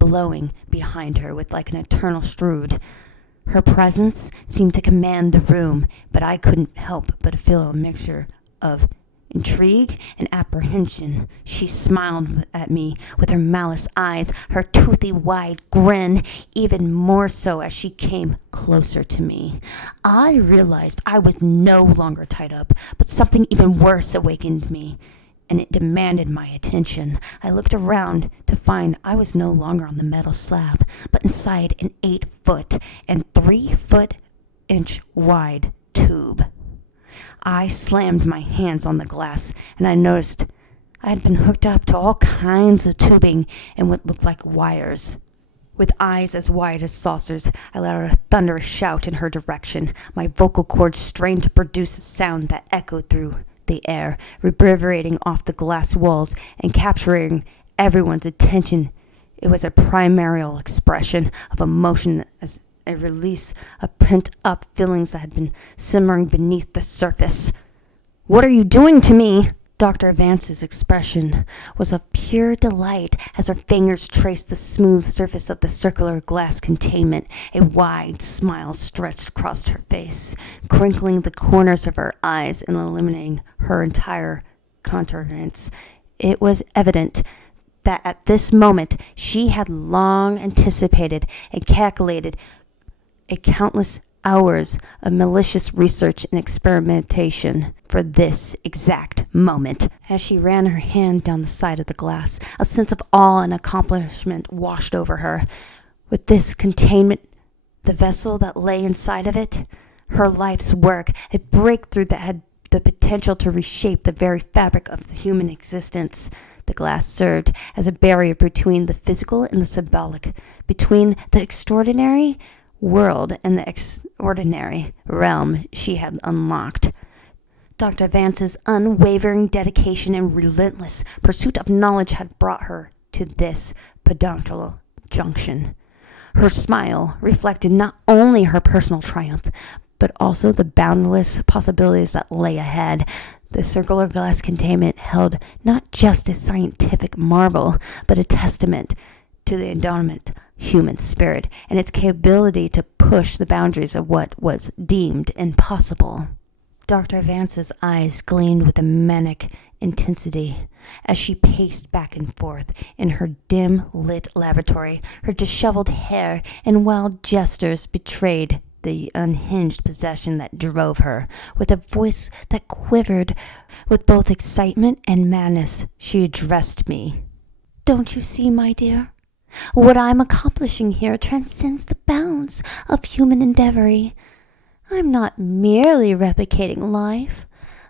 blowing behind her with like an eternal shroud. Her presence seemed to command the room, but I couldn't help but feel a mixture of intrigue and apprehension. She smiled at me with her malice eyes, her toothy wide grin, even more so as she came closer to me. I realized I was no longer tied up, but something even worse awakened me, and it demanded my attention. I looked around to find I was no longer on the metal slab, but inside an 8-foot and 3-foot-inch wide tube. I slammed my hands on the glass, and I noticed I had been hooked up to all kinds of tubing and what looked like wires. With eyes as wide as saucers, I let out a thunderous shout in her direction. My vocal cords strained to produce a sound that echoed through the air, reverberating off the glass walls and capturing everyone's attention. It was a primordial expression of emotion as a release of pent-up feelings that had been simmering beneath the surface. "What are you doing to me?" Dr. Vance's expression was of pure delight as her fingers traced the smooth surface of the circular glass containment. A wide smile stretched across her face, crinkling the corners of her eyes and illuminating her entire countenance. It was evident that at this moment she had long anticipated and calculated countless hours of malicious research and experimentation for this exact moment. As she ran her hand down the side of the glass, a sense of awe and accomplishment washed over her. With this containment, the vessel that lay inside of it, her life's work, a breakthrough that had the potential to reshape the very fabric of the human existence. The glass served as a barrier between the physical and the symbolic, between the extraordinary world and the extraordinary realm she had unlocked. Dr. Vance's unwavering dedication and relentless pursuit of knowledge had brought her to this peduncular junction. Her smile reflected not only her personal triumph, but also the boundless possibilities that lay ahead. The circular glass containment held not just a scientific marvel, but a testament to the indomitable human spirit and its capability to push the boundaries of what was deemed impossible. Dr. Vance's eyes gleamed with a manic intensity as she paced back and forth in her dim-lit laboratory. Her disheveled hair and wild gestures betrayed the unhinged possession that drove her. With a voice that quivered with both excitement and madness, she addressed me. "Don't you see, my dear? What I'm accomplishing here transcends the bounds of human endeavor. I'm not merely replicating life.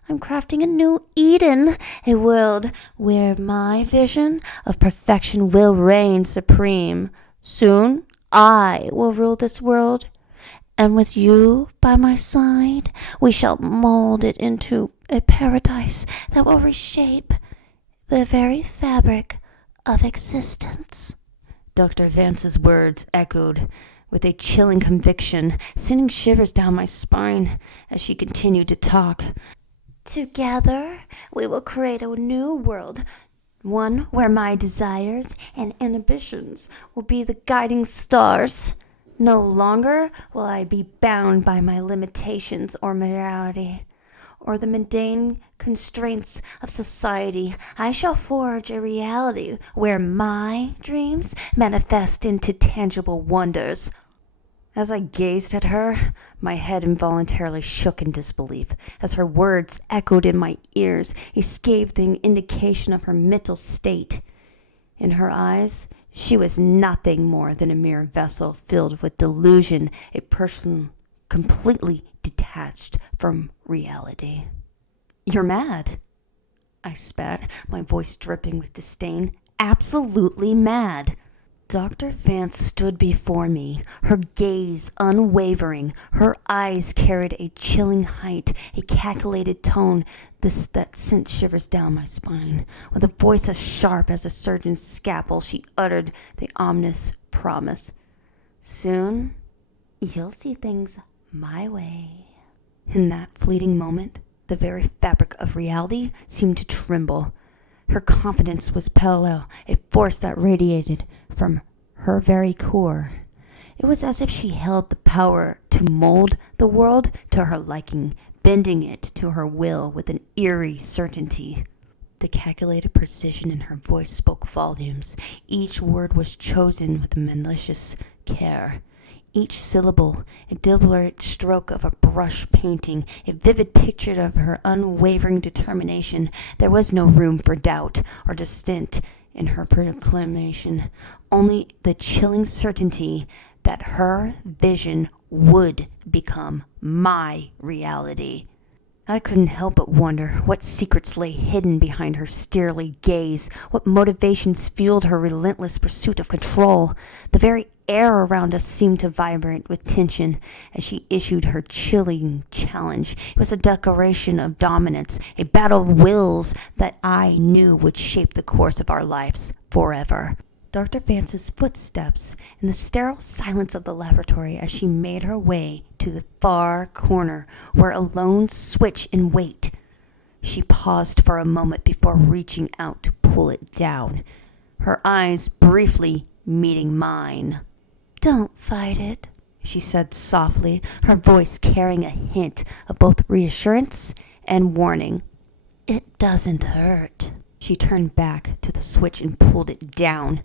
I'm crafting a new Eden, a world where my vision of perfection will reign supreme. Soon, I will rule this world, and with you by my side, we shall mold it into a paradise that will reshape the very fabric of existence." Dr. Vance's words echoed with a chilling conviction, sending shivers down my spine as she continued to talk. "Together, we will create a new world, one where my desires and ambitions will be the guiding stars. No longer will I be bound by my limitations or morality, or the mundane constraints of society. I shall forge a reality where my dreams manifest into tangible wonders." As I gazed at her, my head involuntarily shook in disbelief. As her words echoed in my ears, a scathing indication of her mental state. In her eyes, she was nothing more than a mere vessel filled with delusion, a person completely detached from reality. "You're mad," I spat, my voice dripping with disdain. "Absolutely mad." Dr. Vance stood before me, her gaze unwavering. Her eyes carried a chilling height, a calculated tone that sent shivers down my spine. With a voice as sharp as a surgeon's scalpel, she uttered the ominous promise. "Soon, you'll see things my way." In that fleeting moment, the very fabric of reality seemed to tremble. Her confidence was parallel, a force that radiated from her very core. It was as if she held the power to mold the world to her liking, bending it to her will with an eerie certainty. The calculated precision in her voice spoke volumes. Each word was chosen with malicious care. Each syllable, a deliberate stroke of a brush painting, a vivid picture of her unwavering determination. There was no room for doubt or dissent in her proclamation, only the chilling certainty that her vision would become my reality. I couldn't help but wonder what secrets lay hidden behind her steely gaze, what motivations fueled her relentless pursuit of control. The very air around us seemed to vibrate with tension as she issued her chilling challenge. It was a declaration of dominance, a battle of wills that I knew would shape the course of our lives forever. Dr. Vance's footsteps in the sterile silence of the laboratory as she made her way to the far corner were a lone switch in wait. She paused for a moment before reaching out to pull it down, her eyes briefly meeting mine. "Don't fight it," she said softly, her voice carrying a hint of both reassurance and warning. "It doesn't hurt." She turned back to the switch and pulled it down.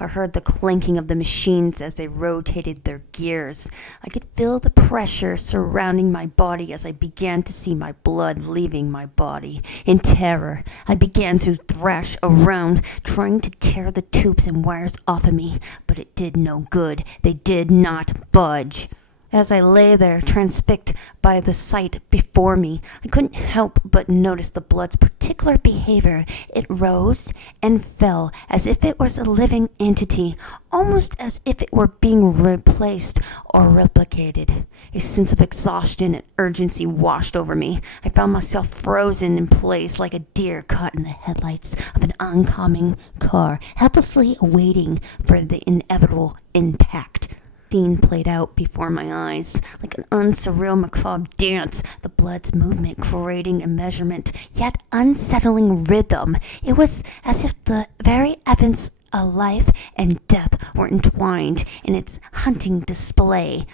I heard the clanking of the machines as they rotated their gears. I could feel the pressure surrounding my body as I began to see my blood leaving my body. In terror, I began to thrash around, trying to tear the tubes and wires off of me, but it did no good. They did not budge. As I lay there, transfixed by the sight before me, I couldn't help but notice the blood's particular behavior. It rose and fell as if it was a living entity, almost as if it were being replaced or replicated. A sense of exhaustion and urgency washed over me. I found myself frozen in place like a deer caught in the headlights of an oncoming car, helplessly waiting for the inevitable impact. Scene played out before my eyes like an unsurreal macabre dance, the blood's movement creating a measurement yet unsettling rhythm. It was as if the very essence of life and death were entwined in its hunting display,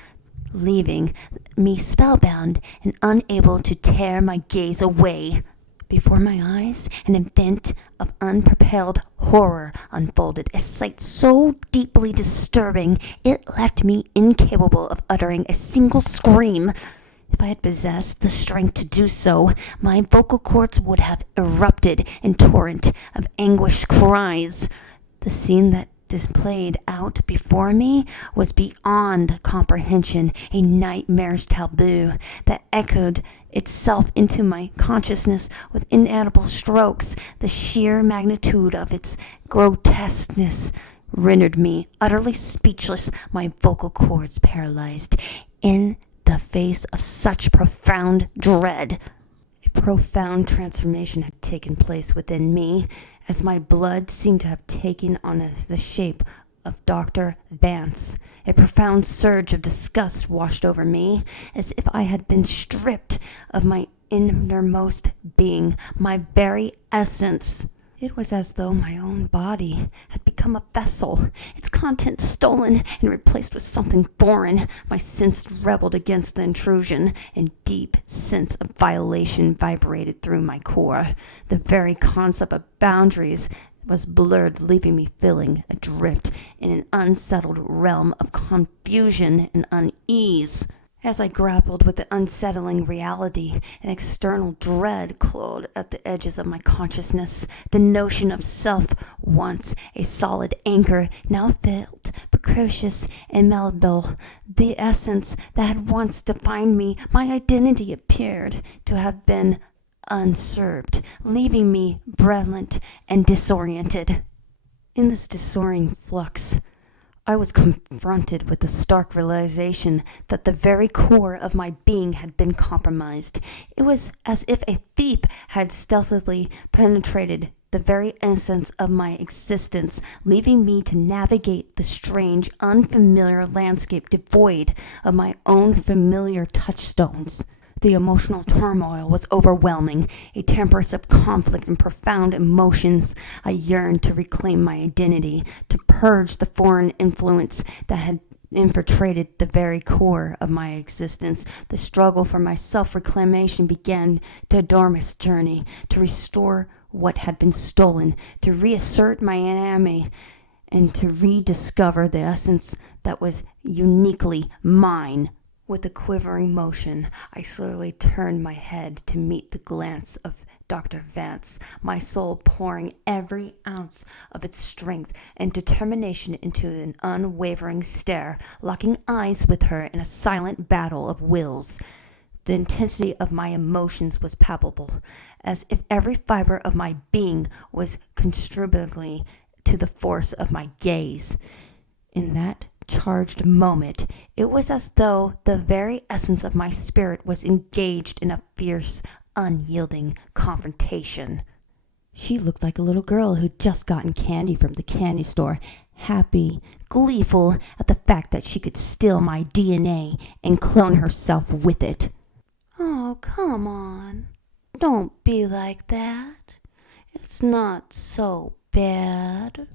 leaving me spellbound and unable to tear my gaze away. Before my eyes, an event of unpropelled horror unfolded, a sight so deeply disturbing it left me incapable of uttering a single scream. If I had possessed the strength to do so, my vocal cords would have erupted in torrent of anguished cries. The scene that displayed out before me was beyond comprehension, a nightmarish tableau that echoed itself into my consciousness with inaudible strokes. The sheer magnitude of its grotesqueness rendered me utterly speechless, my vocal cords paralyzed in the face of such profound dread. A profound transformation had taken place within me, as my blood seemed to have taken on the shape of Dr. Vance. A profound surge of disgust washed over me, as if I had been stripped of my innermost being, my very essence. It was as though my own body had become a vessel, its contents stolen and replaced with something foreign. My sense rebelled against the intrusion, and deep sense of violation vibrated through my core. The very concept of boundaries was blurred, leaving me feeling adrift in an unsettled realm of confusion and unease. As I grappled with the unsettling reality, an external dread clawed at the edges of my consciousness. The notion of self, once a solid anchor, now felt precocious and malleable. The essence that had once defined me, my identity, appeared to have been usurped, leaving me breathless and disoriented. In this disorienting flux, I was confronted with the stark realization that the very core of my being had been compromised. It was as if a thief had stealthily penetrated the very essence of my existence, leaving me to navigate the strange, unfamiliar landscape devoid of my own familiar touchstones. The emotional turmoil was overwhelming, a tempest of conflict and profound emotions. I yearned to reclaim my identity, to purge the foreign influence that had infiltrated the very core of my existence. The struggle for my self-reclamation began to Dormus journey, to restore what had been stolen, to reassert my anatomy, and to rediscover the essence that was uniquely mine. With a quivering motion, I slowly turned my head to meet the glance of Dr. Vance, my soul pouring every ounce of its strength and determination into an unwavering stare, locking eyes with her in a silent battle of wills. The intensity of my emotions was palpable, as if every fiber of my being was contributing to the force of my gaze. In that charged moment, it was as though the very essence of my spirit was engaged in a fierce, unyielding confrontation. She looked like a little girl who'd just gotten candy from the candy store, happy, gleeful at the fact that she could steal my DNA and clone herself with it. Oh, come on. Don't be like that. It's not so bad.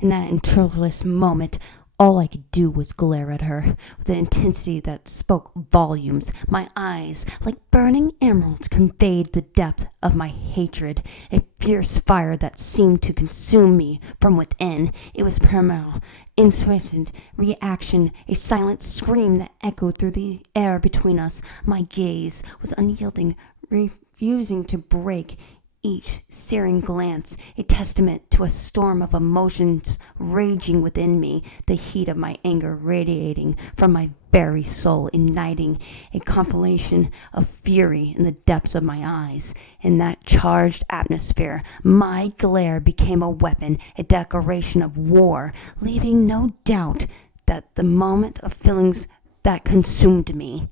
In that incredulous moment, all I could do was glare at her with an intensity that spoke volumes. My eyes, like burning emeralds, conveyed the depth of my hatred, a fierce fire that seemed to consume me from within. It was primal, instant reaction, a silent scream that echoed through the air between us. My gaze was unyielding, refusing to break each searing glance a testament to a storm of emotions raging within me, the heat of my anger radiating from my very soul, igniting a compilation of fury in the depths of my eyes. In that charged atmosphere, my glare became a weapon, a declaration of war, leaving no doubt that the moment of feelings that consumed me.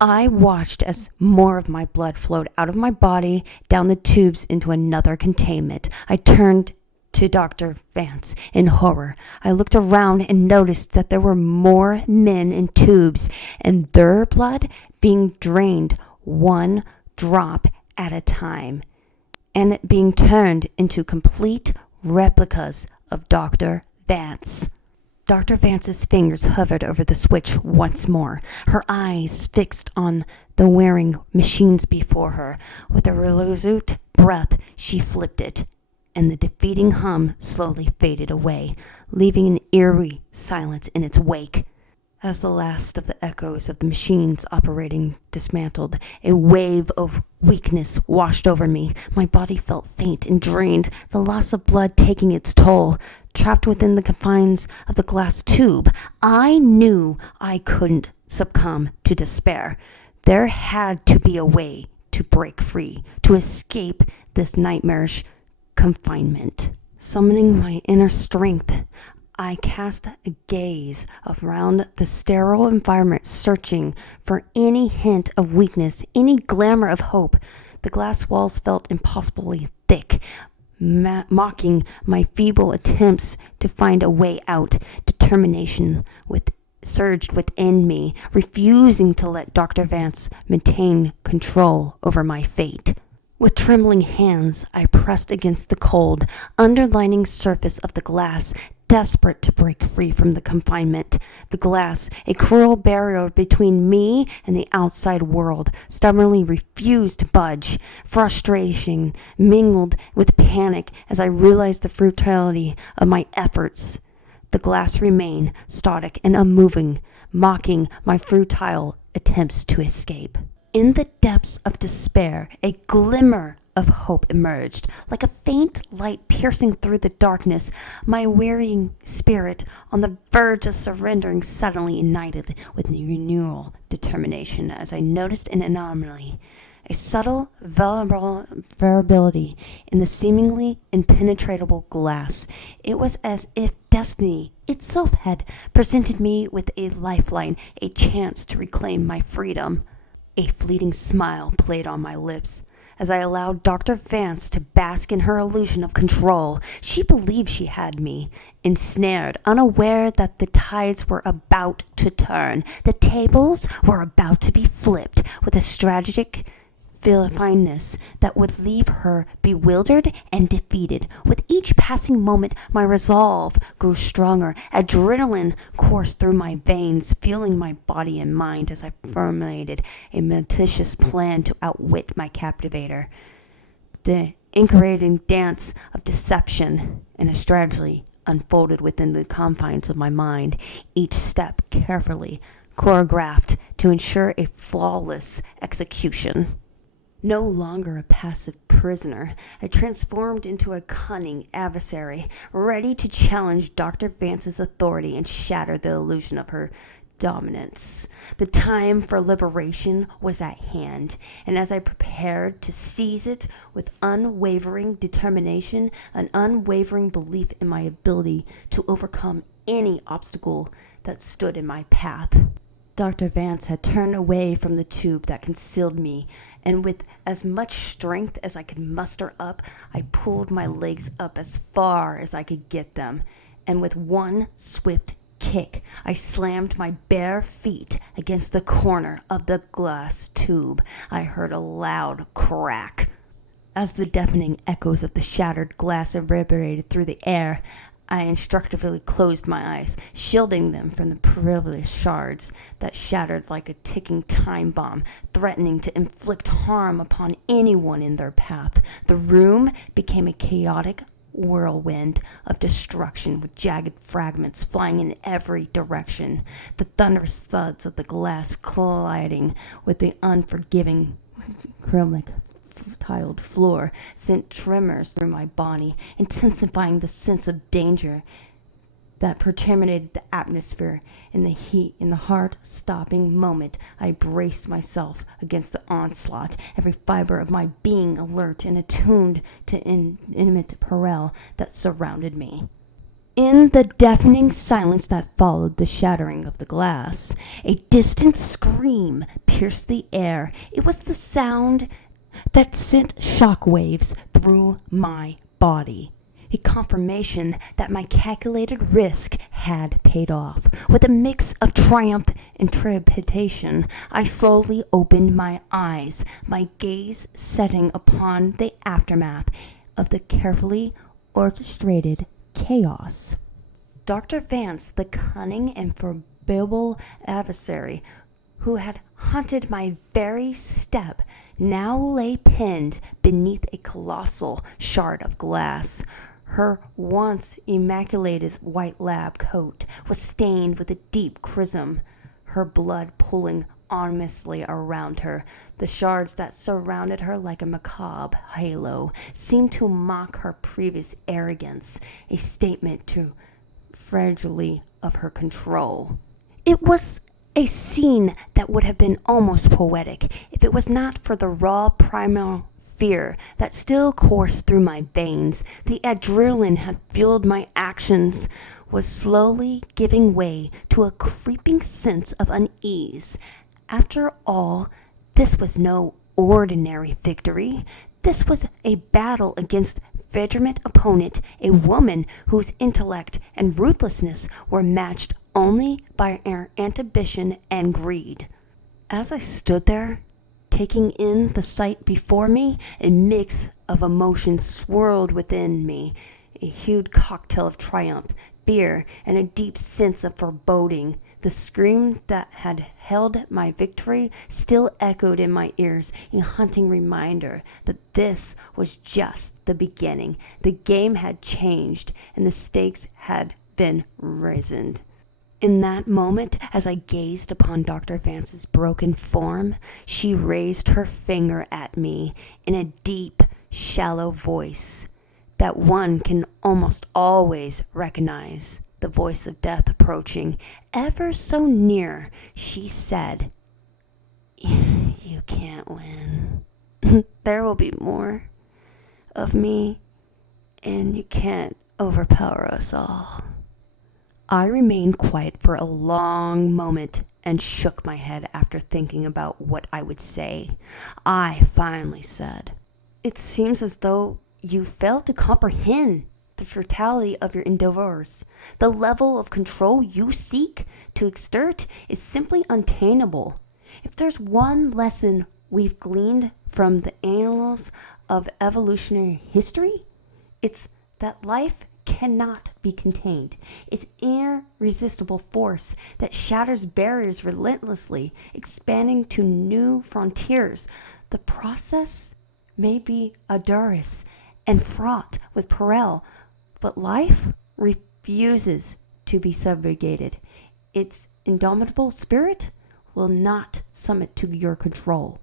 I watched as more of my blood flowed out of my body, down the tubes into another containment. I turned to Dr. Vance in horror. I looked around and noticed that there were more men in tubes, and their blood being drained one drop at a time, and it being turned into complete replicas of Dr. Vance. Dr. Vance's fingers hovered over the switch once more, her eyes fixed on the wearing machines before her. With a resolute breath, she flipped it, and the defeating hum slowly faded away, leaving an eerie silence in its wake. As the last of the echoes of the machines operating dismantled, a wave of weakness washed over me. My body felt faint and drained, the loss of blood taking its toll. Trapped within the confines of the glass tube, I knew I couldn't succumb to despair. There had to be a way to break free, to escape this nightmarish confinement. Summoning my inner strength, I cast a gaze around the sterile environment, searching for any hint of weakness, any glimmer of hope. The glass walls felt impossibly thick, mocking my feeble attempts to find a way out. Determination surged within me, refusing to let Dr. Vance maintain control over my fate. With trembling hands, I pressed against the cold, underlining surface of the glass, desperate to break free from the confinement. The glass, a cruel barrier between me and the outside world, stubbornly refused to budge. Frustration mingled with panic as I realized the futility of my efforts. The glass remained static and unmoving, mocking my futile attempts to escape. In the depths of despair, a glimmer of hope emerged, like a faint light piercing through the darkness. My wearying spirit, on the verge of surrendering, suddenly ignited with renewal determination as I noticed an anomaly, a subtle variability in the seemingly impenetrable glass. It was as if destiny itself had presented me with a lifeline, a chance to reclaim my freedom. A fleeting smile played on my lips as I allowed Dr. Vance to bask in her illusion of control. She believed she had me, ensnared, unaware that the tides were about to turn. The tables were about to be flipped with a tragic fineness that would leave her bewildered and defeated. With each passing moment, my resolve grew stronger. Adrenaline coursed through my veins, fueling my body and mind as I formulated a meticulous plan to outwit my captivator. The incorporating dance of deception and a strategy unfolded within the confines of my mind, each step carefully choreographed to ensure a flawless execution. No longer a passive prisoner, I transformed into a cunning adversary, ready to challenge Dr. Vance's authority and shatter the illusion of her dominance. The time for liberation was at hand, and as I prepared to seize it with unwavering determination, an unwavering belief in my ability to overcome any obstacle that stood in my path. Dr. Vance had turned away from the tube that concealed me, and with as much strength as I could muster up, I pulled my legs up as far as I could get them, and with one swift kick, I slammed my bare feet against the corner of the glass tube. I heard a loud crack. As the deafening echoes of the shattered glass reverberated through the air, I instinctively closed my eyes, shielding them from the perilous shards that shattered like a ticking time bomb, threatening to inflict harm upon anyone in their path. The room became a chaotic whirlwind of destruction, with jagged fragments flying in every direction, the thunderous thuds of the glass colliding with the unforgiving acrylic tiled floor sent tremors through my body, intensifying the sense of danger that permeated the atmosphere. In the heart-stopping moment, I braced myself against the onslaught, every fiber of my being alert and attuned to intimate peril that surrounded me. In the deafening silence that followed the shattering of the glass, a distant scream pierced the air. It was the sound that sent shockwaves through my body. A confirmation that my calculated risk had paid off. With a mix of triumph and trepidation, I slowly opened my eyes, my gaze setting upon the aftermath of the carefully orchestrated chaos. Dr. Vance, the cunning and formidable adversary who had haunted my very step, now lay pinned beneath a colossal shard of glass. Her once immaculate white lab coat was stained with a deep crimson, her blood pooling ominously around her. The shards that surrounded her like a macabre halo seemed to mock her previous arrogance, a statement to fragility of her control. It was a scene that would have been almost poetic if it was not for the raw primal fear that still coursed through my veins. The adrenaline had fueled my actions was slowly giving way to a creeping sense of unease. After all, this was no ordinary victory. This was a battle against vehement opponent, a woman whose intellect and ruthlessness were matched only by her ambition and greed. As I stood there, taking in the sight before me, a mix of emotions swirled within me, a huge cocktail of triumph, fear, and a deep sense of foreboding. The scream that had held my victory still echoed in my ears, a haunting reminder that this was just the beginning. The game had changed, and the stakes had been risen. In that moment, as I gazed upon Dr. Vance's broken form, she raised her finger at me in a deep, shallow voice that one can almost always recognize, the voice of death approaching ever so near. She said, "You can't win. There will be more of me, and you can't overpower us all." I remained quiet for a long moment and shook my head after thinking about what I would say. I finally said, "It seems as though you failed to comprehend the fatality of your endeavors. The level of control you seek to exert is simply unattainable. If there's one lesson we've gleaned from the annals of evolutionary history, it's that life cannot be contained. It's irresistible force that shatters barriers relentlessly, expanding to new frontiers. The process may be arduous and fraught with peril, but life refuses to be subjugated. Its indomitable spirit will not summit to your control."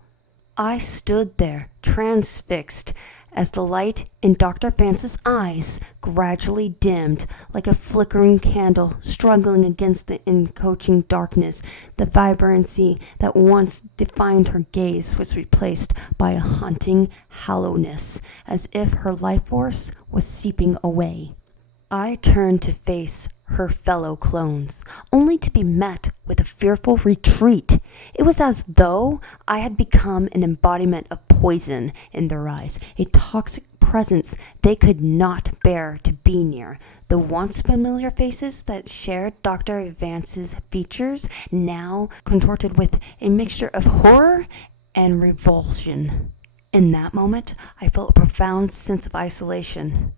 I stood there, transfixed, as the light in Dr. Vance's eyes gradually dimmed like a flickering candle struggling against the encroaching darkness. The vibrancy that once defined her gaze was replaced by a haunting hollowness, as if her life force was seeping away. I turned to face her fellow clones, only to be met with a fearful retreat. It was as though I had become an embodiment of poison in their eyes, a toxic presence they could not bear to be near. The once familiar faces that shared Dr. Vance's features now contorted with a mixture of horror and revulsion. In that moment, I felt a profound sense of isolation.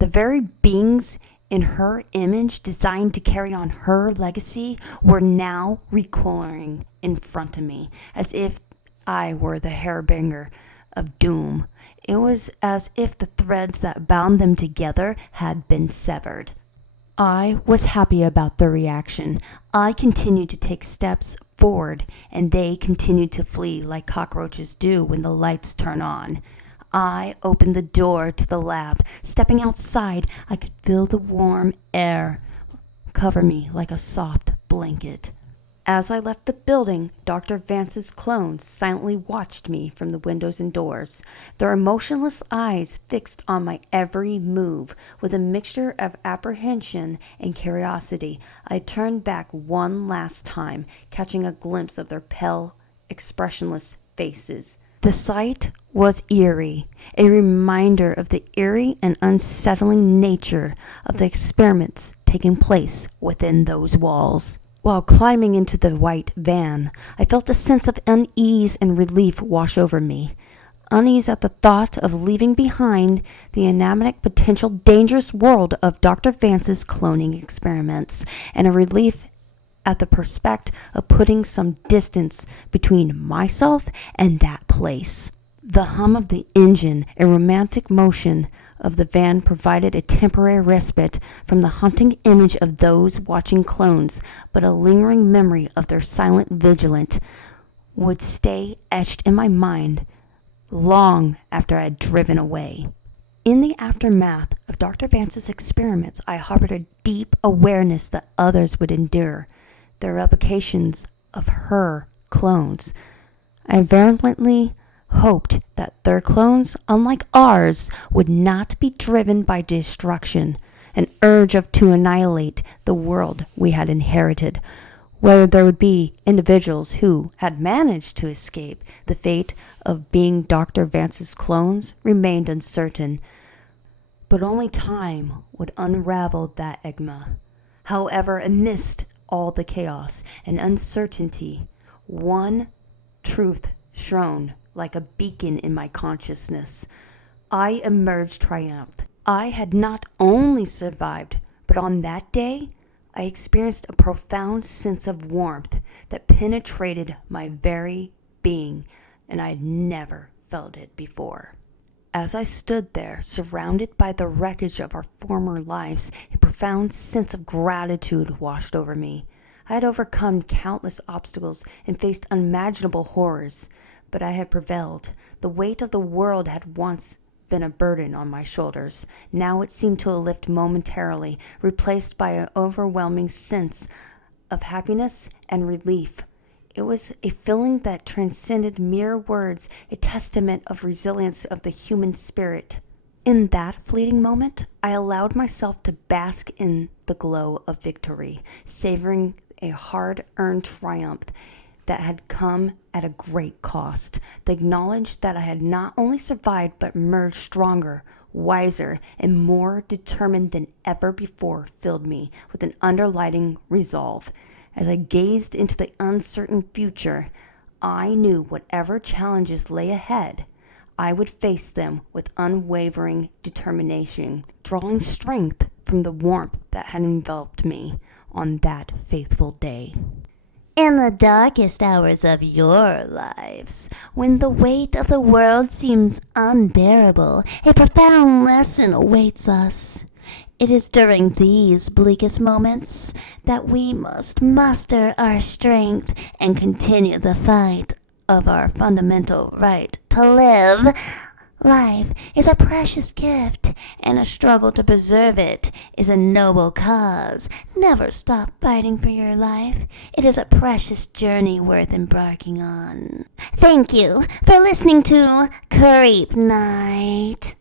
The very beings in her image, designed to carry on her legacy, were now recoiling in front of me, as if I were the harbinger of doom. It was as if the threads that bound them together had been severed. I was happy about the reaction. I continued to take steps forward, and they continued to flee like cockroaches do when the lights turn on. I opened the door to the lab. Stepping outside, I could feel the warm air cover me like a soft blanket. As I left the building, Dr. Vance's clones silently watched me from the windows and doors, their emotionless eyes fixed on my every move. With a mixture of apprehension and curiosity, I turned back one last time, catching a glimpse of their pale, expressionless faces. The sight was eerie, a reminder of the eerie and unsettling nature of the experiments taking place within those walls. While climbing into the white van, I felt a sense of unease and relief wash over me. Unease at the thought of leaving behind the inanimate, potential dangerous world of Dr. Vance's cloning experiments, and a relief at the prospect of putting some distance between myself and that place. The hum of the engine, a romantic motion of the van provided a temporary respite from the haunting image of those watching clones, but a lingering memory of their silent vigilance would stay etched in my mind long after I had driven away. In the aftermath of Dr. Vance's experiments, I harbored a deep awareness that others would endure the replications of her clones. I vehemently hoped that their clones, unlike ours, would not be driven by destruction, an urge to annihilate the world we had inherited. Whether there would be individuals who had managed to escape the fate of being Dr. Vance's clones remained uncertain, but only time would unravel that enigma. However, amidst all the chaos and uncertainty, one truth shone like a beacon in my consciousness. I emerged triumphant. I had not only survived, but on that day, I experienced a profound sense of warmth that penetrated my very being, and I had never felt it before. As I stood there, surrounded by the wreckage of our former lives, a profound sense of gratitude washed over me. I had overcome countless obstacles and faced unimaginable horrors, but I had prevailed. The weight of the world had once been a burden on my shoulders. Now it seemed to lift momentarily, replaced by an overwhelming sense of happiness and relief. It was a feeling that transcended mere words, a testament of resilience of the human spirit. In that fleeting moment, I allowed myself to bask in the glow of victory, savoring a hard-earned triumph that had come at a great cost. The knowledge that I had not only survived but emerged stronger, wiser, and more determined than ever before filled me with an underlying resolve. As I gazed into the uncertain future, I knew whatever challenges lay ahead, I would face them with unwavering determination, drawing strength from the warmth that had enveloped me on that faithful day. In the darkest hours of your lives, when the weight of the world seems unbearable, a profound lesson awaits us. It is during these bleakest moments that we must muster our strength and continue the fight of our fundamental right to live. Life is a precious gift, and a struggle to preserve it is a noble cause. Never stop fighting for your life. It is a precious journey worth embarking on. Thank you for listening to Creep Night.